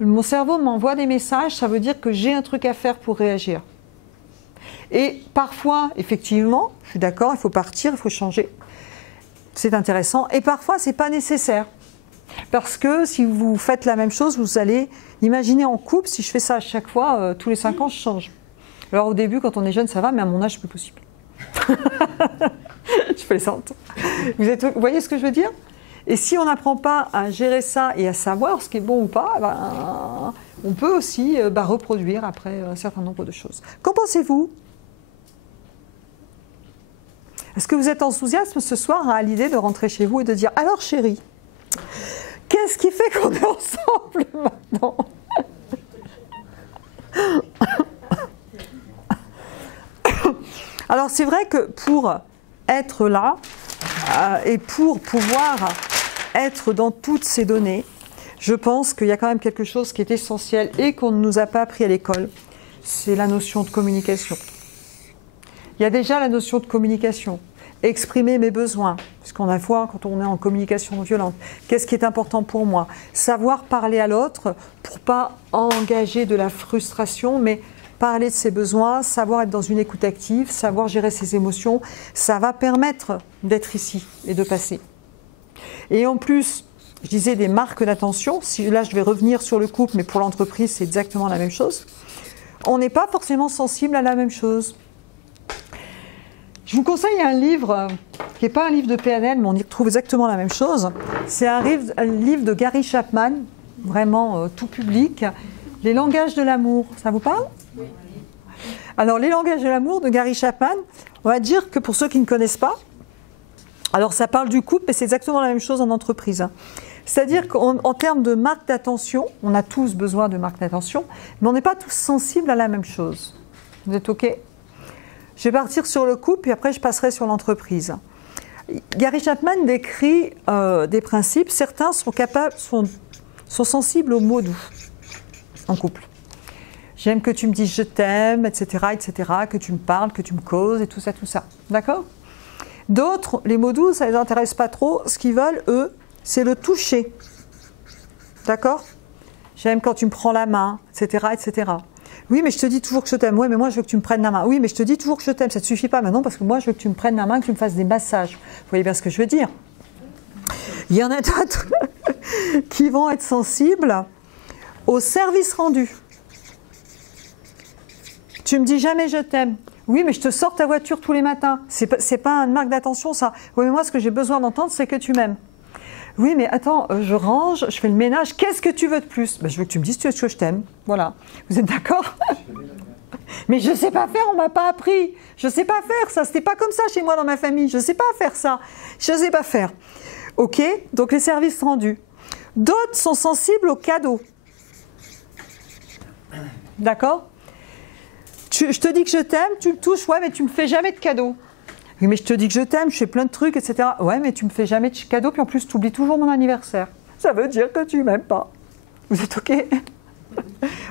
Mon cerveau m'envoie des messages, ça veut dire que j'ai un truc à faire pour réagir. Et parfois, effectivement, je suis d'accord, il faut partir, il faut changer. C'est intéressant. Et parfois, ce n'est pas nécessaire. Parce que si vous faites la même chose, vous allez imaginer en couple, si je fais ça à chaque fois, tous les 5 ans, je change. Alors au début, quand on est jeune, ça va, mais à mon âge, c'est plus possible. Je plaisante. Vous voyez ce que je veux dire? Et si on n'apprend pas à gérer ça et à savoir ce qui est bon ou pas, ben, on peut aussi reproduire après un certain nombre de choses. Qu'en pensez-vous? Est-ce que vous êtes enthousiaste ce soir à l'idée de rentrer chez vous et de dire « Alors chérie, qu'est-ce qui fait qu'on est ensemble maintenant ?» Alors c'est vrai que pour être là et pour pouvoir être dans toutes ces données, je pense qu'il y a quand même quelque chose qui est essentiel et qu'on ne nous a pas appris à l'école, c'est la notion de communication. Il y a déjà la notion de communication, exprimer mes besoins, parce qu'on a foi quand on est en communication non violente. Qu'est-ce qui est important pour moi? Savoir parler à l'autre pour ne pas engager de la frustration, mais parler de ses besoins, savoir être dans une écoute active, savoir gérer ses émotions, ça va permettre d'être ici et de passer. Et en plus, je disais des marques d'attention, là je vais revenir sur le couple, mais pour l'entreprise c'est exactement la même chose. On n'est pas forcément sensible à la même chose. Je vous conseille un livre qui n'est pas un livre de PNL, mais on y retrouve exactement la même chose. C'est un livre de Gary Chapman, vraiment tout public, Les langages de l'amour. Ça vous parle? Oui. Alors, Les langages de l'amour de Gary Chapman, on va dire que pour ceux qui ne connaissent pas, alors ça parle du couple, mais c'est exactement la même chose en entreprise. C'est-à-dire qu'en termes de marque d'attention, on a tous besoin de marque d'attention, mais on n'est pas tous sensibles à la même chose. Vous êtes OK? Je vais partir sur le couple, puis après je passerai sur l'entreprise. Gary Chapman décrit des principes. Certains sont sensibles aux mots doux en couple. J'aime que tu me dises je t'aime, etc., etc., que tu me parles, que tu me causes, et tout ça, tout ça. D'accord? D'autres, les mots doux, ça ne les intéresse pas trop. Ce qu'ils veulent, eux, c'est le toucher. D'accord? J'aime quand tu me prends la main, etc., etc. Oui, mais je te dis toujours que je t'aime. Oui, mais moi, je veux que tu me prennes la main. Oui, mais je te dis toujours que je t'aime. Ça ne te suffit pas maintenant parce que moi, je veux que tu me prennes la main, que tu me fasses des massages. Vous voyez bien ce que je veux dire? Il y en a d'autres qui vont être sensibles au service rendu. Tu me dis jamais je t'aime. Oui, mais je te sors ta voiture tous les matins. C'est pas une marque d'attention, ça. Oui, mais moi, ce que j'ai besoin d'entendre, c'est que tu m'aimes. Oui, mais attends, je range, je fais le ménage. Qu'est-ce que tu veux de plus? Ben, je veux que tu me dises que je t'aime. Voilà. Vous êtes d'accord? Mais je ne sais pas faire, on ne m'a pas appris. Je ne sais pas faire ça. Ce n'était pas comme ça chez moi dans ma famille. Je ne sais pas faire ça. Je ne sais pas faire. OK? Donc les services rendus. D'autres sont sensibles aux cadeaux. D'accord? Je te dis que je t'aime, tu me touches, ouais, mais tu ne me fais jamais de cadeaux. Oui, mais je te dis que je t'aime, je fais plein de trucs, etc. Ouais, mais tu me fais jamais de cadeaux, puis en plus, tu oublies toujours mon anniversaire. Ça veut dire que tu m'aimes pas. Vous êtes OK?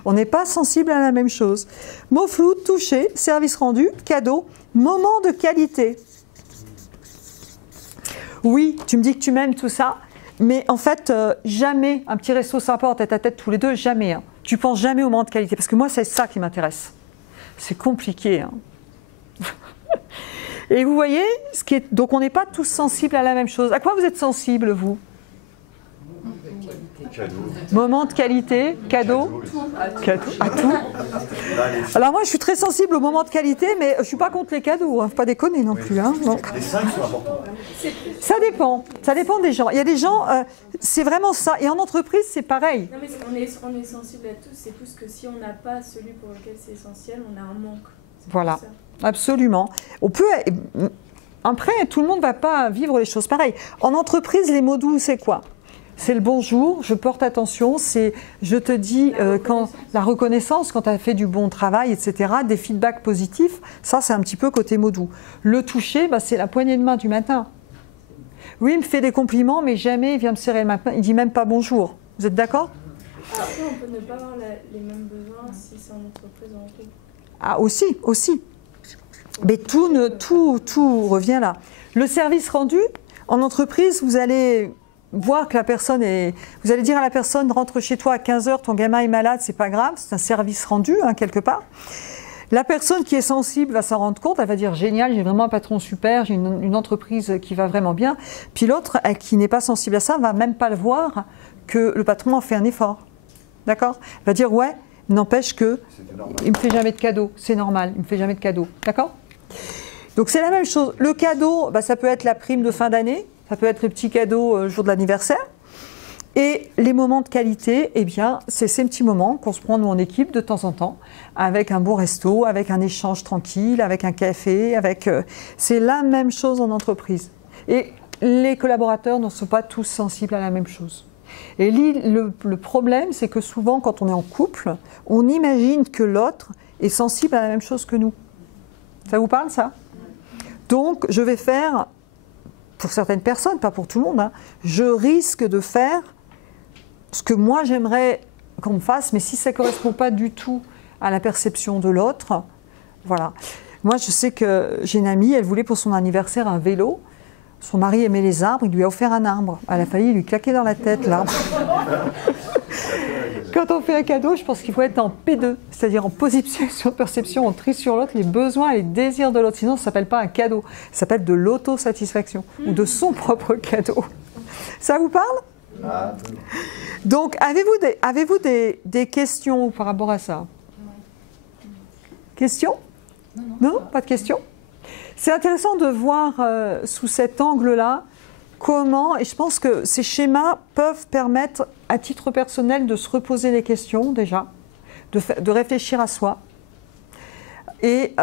On n'est pas sensible à la même chose. Mots flous, toucher, service rendu, cadeau, moment de qualité. Oui, tu me dis que tu m'aimes, tout ça, mais en fait, jamais un petit resto sympa en tête à tête tous les deux, jamais. Hein. Tu penses jamais au moment de qualité, parce que moi, c'est ça qui m'intéresse. C'est compliqué. Hein. Et vous voyez, donc on n'est pas tous sensibles à la même chose. À quoi vous êtes sensibles, vous? Cadeau. Moment de qualité, cadeau, à tout. Alors moi, je suis très sensible au moment de qualité, mais je ne suis pas contre les cadeaux, hein, faut pas déconner non plus. Hein, donc. Les 5 sont importants. Ça dépend des gens. Il y a des gens, c'est vraiment ça. Et en entreprise, c'est pareil. Non, mais on est sensible à tous, c'est plus que si on n'a pas celui pour lequel c'est essentiel, on a un manque. Voilà, absolument. On peut. Après, tout le monde ne va pas vivre les choses pareilles. En entreprise, les mots doux, c'est quoi? C'est le bonjour, je porte attention, c'est je te dis la reconnaissance quand tu as fait du bon travail, etc., des feedbacks positifs, ça c'est un petit peu côté mot doux. Le toucher, bah, c'est la poignée de main du matin. Oui, il me fait des compliments, mais jamais il vient me serrer le matin, il dit même pas bonjour. Vous êtes d'accord? Après, on peut ne pas avoir les mêmes besoins si c'est en entreprise ou en couple. Ah, aussi. Mais tout revient là. Le service rendu, en entreprise, vous allez voir que la personne est... Vous allez dire à la personne, rentre chez toi à 15h, ton gamin est malade, c'est pas grave, c'est un service rendu, hein, quelque part. La personne qui est sensible va s'en rendre compte, elle va dire, génial, j'ai vraiment un patron super, j'ai une entreprise qui va vraiment bien. Puis l'autre, qui n'est pas sensible à ça, va même pas le voir que le patron a fait un effort. D'accord? Elle va dire, ouais, n'empêche que il me fait jamais de cadeau, c'est normal, il me fait jamais de cadeau. D'accord? Donc c'est la même chose. Le cadeau, bah, ça peut être la prime de fin d'année, ça peut être le petit cadeau jour de l'anniversaire. Et les moments de qualité, eh bien, c'est ces petits moments qu'on se prend nous en équipe de temps en temps, avec un bon resto, avec un échange tranquille, avec un café, c'est la même chose en entreprise. Et les collaborateurs ne sont pas tous sensibles à la même chose. Et le problème, c'est que souvent, quand on est en couple, on imagine que l'autre est sensible à la même chose que nous. Ça vous parle, ça? Donc, je vais faire, pour certaines personnes, pas pour tout le monde, hein, je risque de faire ce que moi j'aimerais qu'on me fasse, mais si ça ne correspond pas du tout à la perception de l'autre, voilà. Moi, je sais que j'ai une amie, elle voulait pour son anniversaire un vélo. Son mari aimait les arbres, il lui a offert un arbre. Elle a failli lui claquer dans la tête, l'arbre. Quand on fait un cadeau, je pense qu'il faut être en P2, c'est-à-dire en position de perception, on trie sur l'autre les besoins et les désirs de l'autre. Sinon, ça ne s'appelle pas un cadeau, ça s'appelle de l'autosatisfaction ou de son propre cadeau. Ça vous parle? Donc, avez-vous des questions par rapport à ça? Questions? Non, pas de questions? C'est intéressant de voir sous cet angle-là comment, et je pense que ces schémas peuvent permettre à titre personnel de se reposer les questions déjà, de réfléchir à soi, et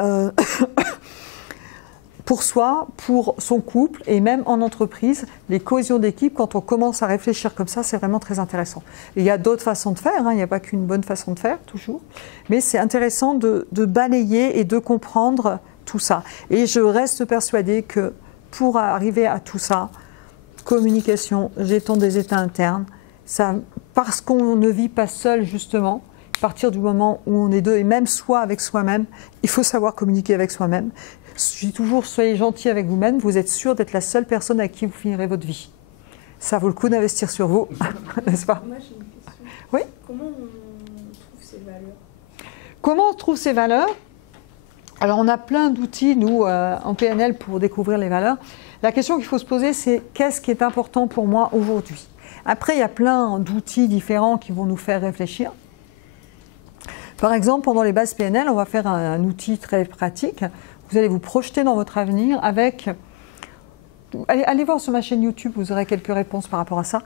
pour soi, pour son couple, et même en entreprise, les cohésions d'équipe, quand on commence à réfléchir comme ça, c'est vraiment très intéressant. Et il y a d'autres façons de faire, hein, il n'y a pas qu'une bonne façon de faire, toujours, mais c'est intéressant de balayer et de comprendre tout ça. Et je reste persuadée que pour arriver à tout ça, communication, gestion des états internes, ça, parce qu'on ne vit pas seul justement, à partir du moment où on est deux, et même soi avec soi-même, il faut savoir communiquer avec soi-même. Je dis toujours, soyez gentil avec vous-même, vous êtes sûr d'être la seule personne avec qui vous finirez votre vie. Ça vaut le coup d'investir sur vous, n'est-ce pas? Moi, j'ai une question. Oui. Comment on trouve ces valeurs? Comment on trouve ces valeurs? Alors, on a plein d'outils, nous, en PNL, pour découvrir les valeurs. La question qu'il faut se poser, c'est qu'est-ce qui est important pour moi aujourd'hui? Après, il y a plein d'outils différents qui vont nous faire réfléchir. Par exemple, pendant les bases PNL, on va faire un outil très pratique. Vous allez vous projeter dans votre avenir avec... Allez voir sur ma chaîne YouTube, vous aurez quelques réponses par rapport à ça.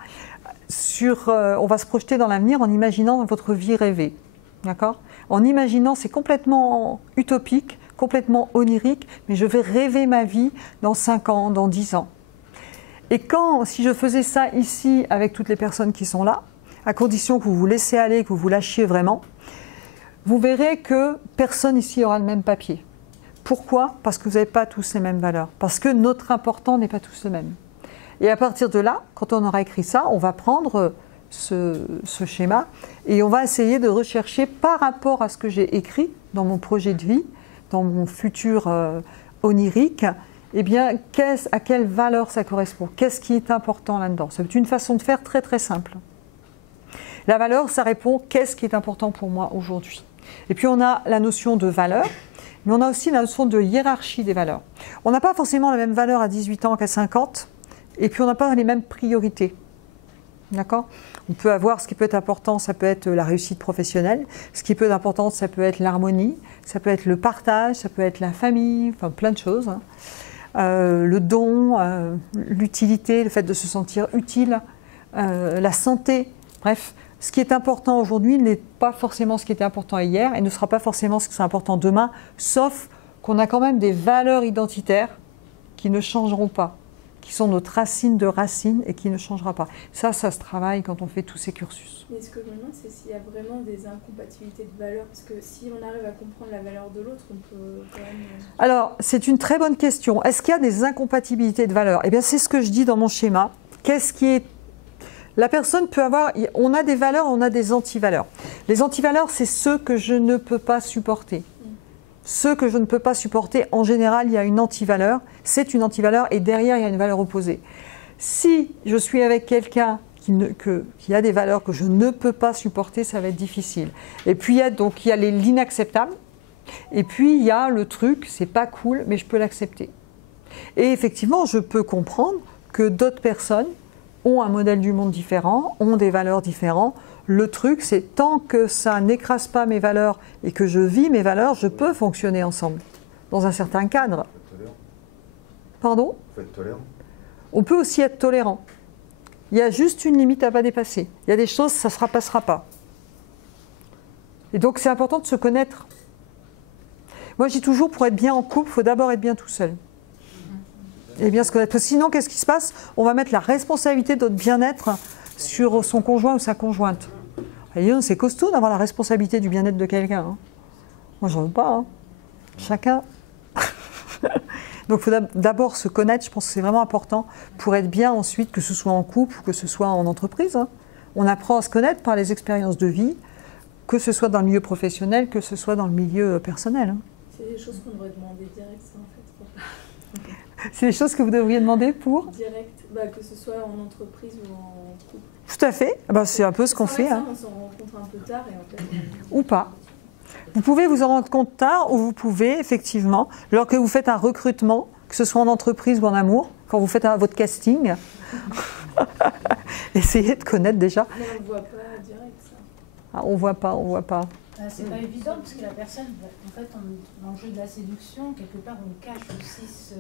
On va se projeter dans l'avenir en imaginant votre vie rêvée. D'accord? En imaginant, c'est complètement utopique, complètement onirique, mais je vais rêver ma vie dans 5 ans, dans 10 ans. Et si je faisais ça ici avec toutes les personnes qui sont là, à condition que vous vous laissez aller, que vous vous lâchiez vraiment, vous verrez que personne ici aura le même papier. Pourquoi? Parce que vous n'avez pas tous les mêmes valeurs. Parce que notre important n'est pas tous le même. Et à partir de là, quand on aura écrit ça, on va prendre ce schéma et on va essayer de rechercher par rapport à ce que j'ai écrit dans mon projet de vie, dans mon futur onirique, eh bien, à quelle valeur ça correspond? Qu'est-ce qui est important là-dedans? C'est une façon de faire très très simple. La valeur, ça répond qu'est-ce qui est important pour moi aujourd'hui. Et puis on a la notion de valeur, mais on a aussi la notion de hiérarchie des valeurs. On n'a pas forcément la même valeur à 18 ans qu'à 50, et puis on n'a pas les mêmes priorités. D'accord? On peut avoir ce qui peut être important, ça peut être la réussite professionnelle. Ce qui peut être important, ça peut être l'harmonie, ça peut être le partage, ça peut être la famille, enfin plein de choses. Hein. Le don, l'utilité, le fait de se sentir utile, la santé, bref. Ce qui est important aujourd'hui n'est pas forcément ce qui était important hier et ne sera pas forcément ce qui sera important demain, sauf qu'on a quand même des valeurs identitaires qui ne changeront pas, qui sont notre racine de racines et qui ne changera pas. Ça se travaille quand on fait tous ces cursus. Mais ce que je me demande, c'est s'il y a vraiment des incompatibilités de valeurs, parce que si on arrive à comprendre la valeur de l'autre, on peut quand même... Alors, c'est une très bonne question. Est-ce qu'il y a des incompatibilités de valeurs? Eh bien, c'est ce que je dis dans mon schéma. Qu'est-ce qui est... La personne peut avoir... On a des valeurs, on a des antivaleurs. Les antivaleurs, c'est ceux que je ne peux pas supporter. Ceux que je ne peux pas supporter, en général, il y a une antivaleur. C'est une antivaleur et derrière, il y a une valeur opposée. Si je suis avec quelqu'un qui a des valeurs que je ne peux pas supporter, ça va être difficile. Et puis, il y a l'inacceptable. Et puis, il y a le truc, c'est pas cool, mais je peux l'accepter. Et effectivement, je peux comprendre que d'autres personnes ont un modèle du monde différent, ont des valeurs différentes. Le truc, c'est tant que ça n'écrase pas mes valeurs et que je vis mes valeurs, je peux fonctionner ensemble, dans un certain cadre. Pardon ? Il faut être tolérant. On peut aussi être tolérant. Il y a juste une limite à ne pas dépasser. Il y a des choses, ça ne passera pas. Et donc, c'est important de se connaître. Moi, je dis toujours, pour être bien en couple, il faut d'abord être bien tout seul. Et bien se connaître. Parce que sinon, qu'est-ce qui se passe? On va mettre la responsabilité de notre bien-être sur son conjoint ou sa conjointe. C'est costaud d'avoir la responsabilité du bien-être de quelqu'un. Hein. Moi, j'en veux pas. Hein. Chacun. Donc, il faut d'abord se connaître. Je pense que c'est vraiment important pour être bien ensuite, que ce soit en couple ou que ce soit en entreprise. Hein. On apprend à se connaître par les expériences de vie, que ce soit dans le milieu professionnel, que ce soit dans le milieu personnel. Hein. C'est des choses qu'on devrait demander direct, ça, en fait. C'est des choses que vous devriez demander pour? Direct, que ce soit en entreprise ou en couple. Tout à fait. C'est un peu ce qu'on fait. Ça, hein. on s'en rencontre un peu tard et en fait... Ou pas. Vous pouvez vous en rendre compte tard ou vous pouvez, effectivement, lorsque vous faites un recrutement, que ce soit en entreprise ou en amour, quand vous faites votre casting, essayez de connaître déjà. Mais on ne voit pas direct, ça. Ah, on voit pas. C'est pas évident parce que la personne, en fait, dans le jeu de la séduction, quelque part, on cache aussi ce...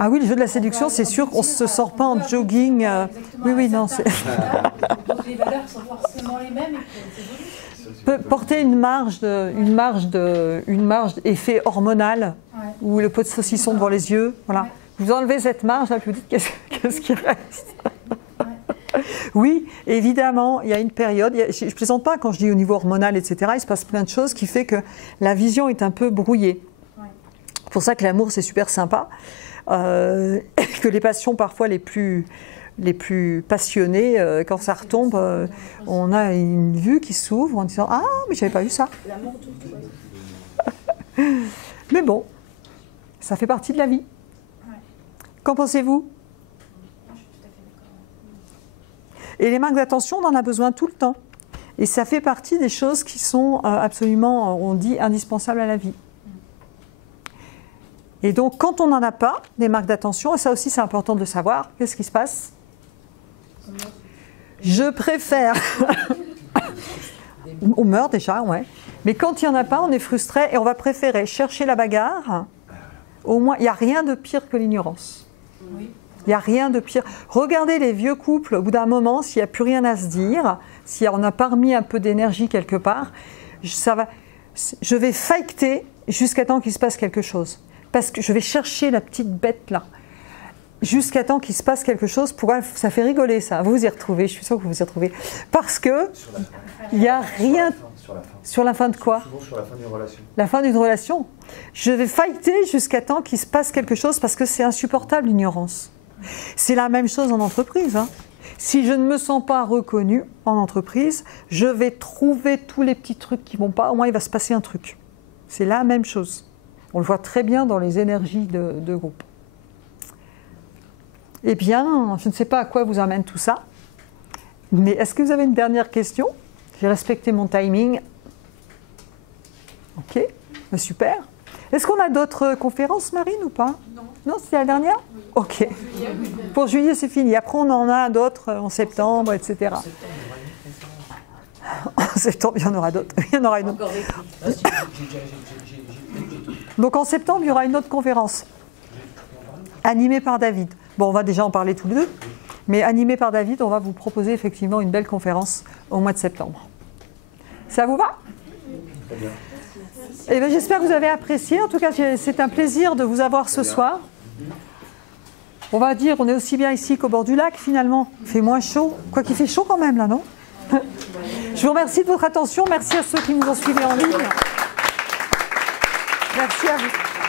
Ah oui, le jeu de la séduction, c'est sûr qu'on ne se sort pas en jogging. Oui, non, c'est... Donc les valeurs sont forcément les mêmes et c'est joli. Porter une marge effet hormonal, ou le pot de saucisson devant les yeux, voilà. Ouais. Vous enlevez cette marge, là, puis vous dites qu'est-ce qui reste. Oui, évidemment, il y a une période, je ne plaisante pas quand je dis au niveau hormonal, etc., il se passe plein de choses qui fait que la vision est un peu brouillée. C'est pour ça que l'amour, c'est super sympa, que les passions parfois les plus passionnés, quand ça retombe, on a une vue qui s'ouvre en disant « Ah, mais je n'avais pas vu ça ». Mais bon, Ça fait partie de la vie. Ouais. Qu'en pensez-vous? Je suis tout à fait d'accord. Et les marques d'attention, on en a besoin tout le temps. Et ça fait partie des choses qui sont absolument, on dit, indispensables à la vie. Et donc, quand on n'en a pas, des marques d'attention, et ça aussi c'est important de le savoir, qu'est-ce qui se passe? Je préfère... On meurt déjà, ouais. Mais quand il n'y en a pas, on est frustré et on va préférer chercher la bagarre. Au moins, il n'y a rien de pire que l'ignorance. Oui. Il n'y a rien de pire. Regardez les vieux couples, au bout d'un moment, s'il n'y a plus rien à se dire, si on n'a pas remis un peu d'énergie quelque part, je vais fighter jusqu'à temps qu'il se passe quelque chose. Parce que je vais chercher la petite bête là, jusqu'à temps qu'il se passe quelque chose. Ça fait rigoler ça, vous vous y retrouvez, je suis sûre que vous vous y retrouvez. Parce que il n'y a rien... Sur la fin de quoi? Souvent sur la fin d'une relation. La fin d'une relation. Je vais fighter jusqu'à temps qu'il se passe quelque chose parce que c'est insupportable l'ignorance. C'est la même chose en entreprise. Hein. Si je ne me sens pas reconnue en entreprise, je vais trouver tous les petits trucs qui ne vont pas. Au moins, il va se passer un truc. C'est la même chose. On le voit très bien dans les énergies de groupe. Eh bien, je ne sais pas à quoi vous amène tout ça. Mais est-ce que vous avez une dernière question? J'ai respecté mon timing. Ok, super. Est-ce qu'on a d'autres conférences, Marine, ou pas? Non. Non, c'était la dernière? Oui. Ok. Pour juillet, c'est fini. Après, on en a d'autres en septembre, etc. En septembre, il y en aura d'autres. Il y en aura une autre. Donc en septembre, il y aura une autre conférence animée par David. Bon, on va déjà en parler tous les deux. Mais animée par David, on va vous proposer effectivement une belle conférence au mois de septembre. Ça vous va? Très bien. Eh bien, j'espère que vous avez apprécié. En tout cas, c'est un plaisir de vous avoir ce soir. On va dire, on est aussi bien ici qu'au bord du lac, finalement. Il fait moins chaud. Quoi qu'il fait chaud quand même, là, non? Je vous remercie de votre attention. Merci à ceux qui nous ont suivis en ligne. Merci à vous.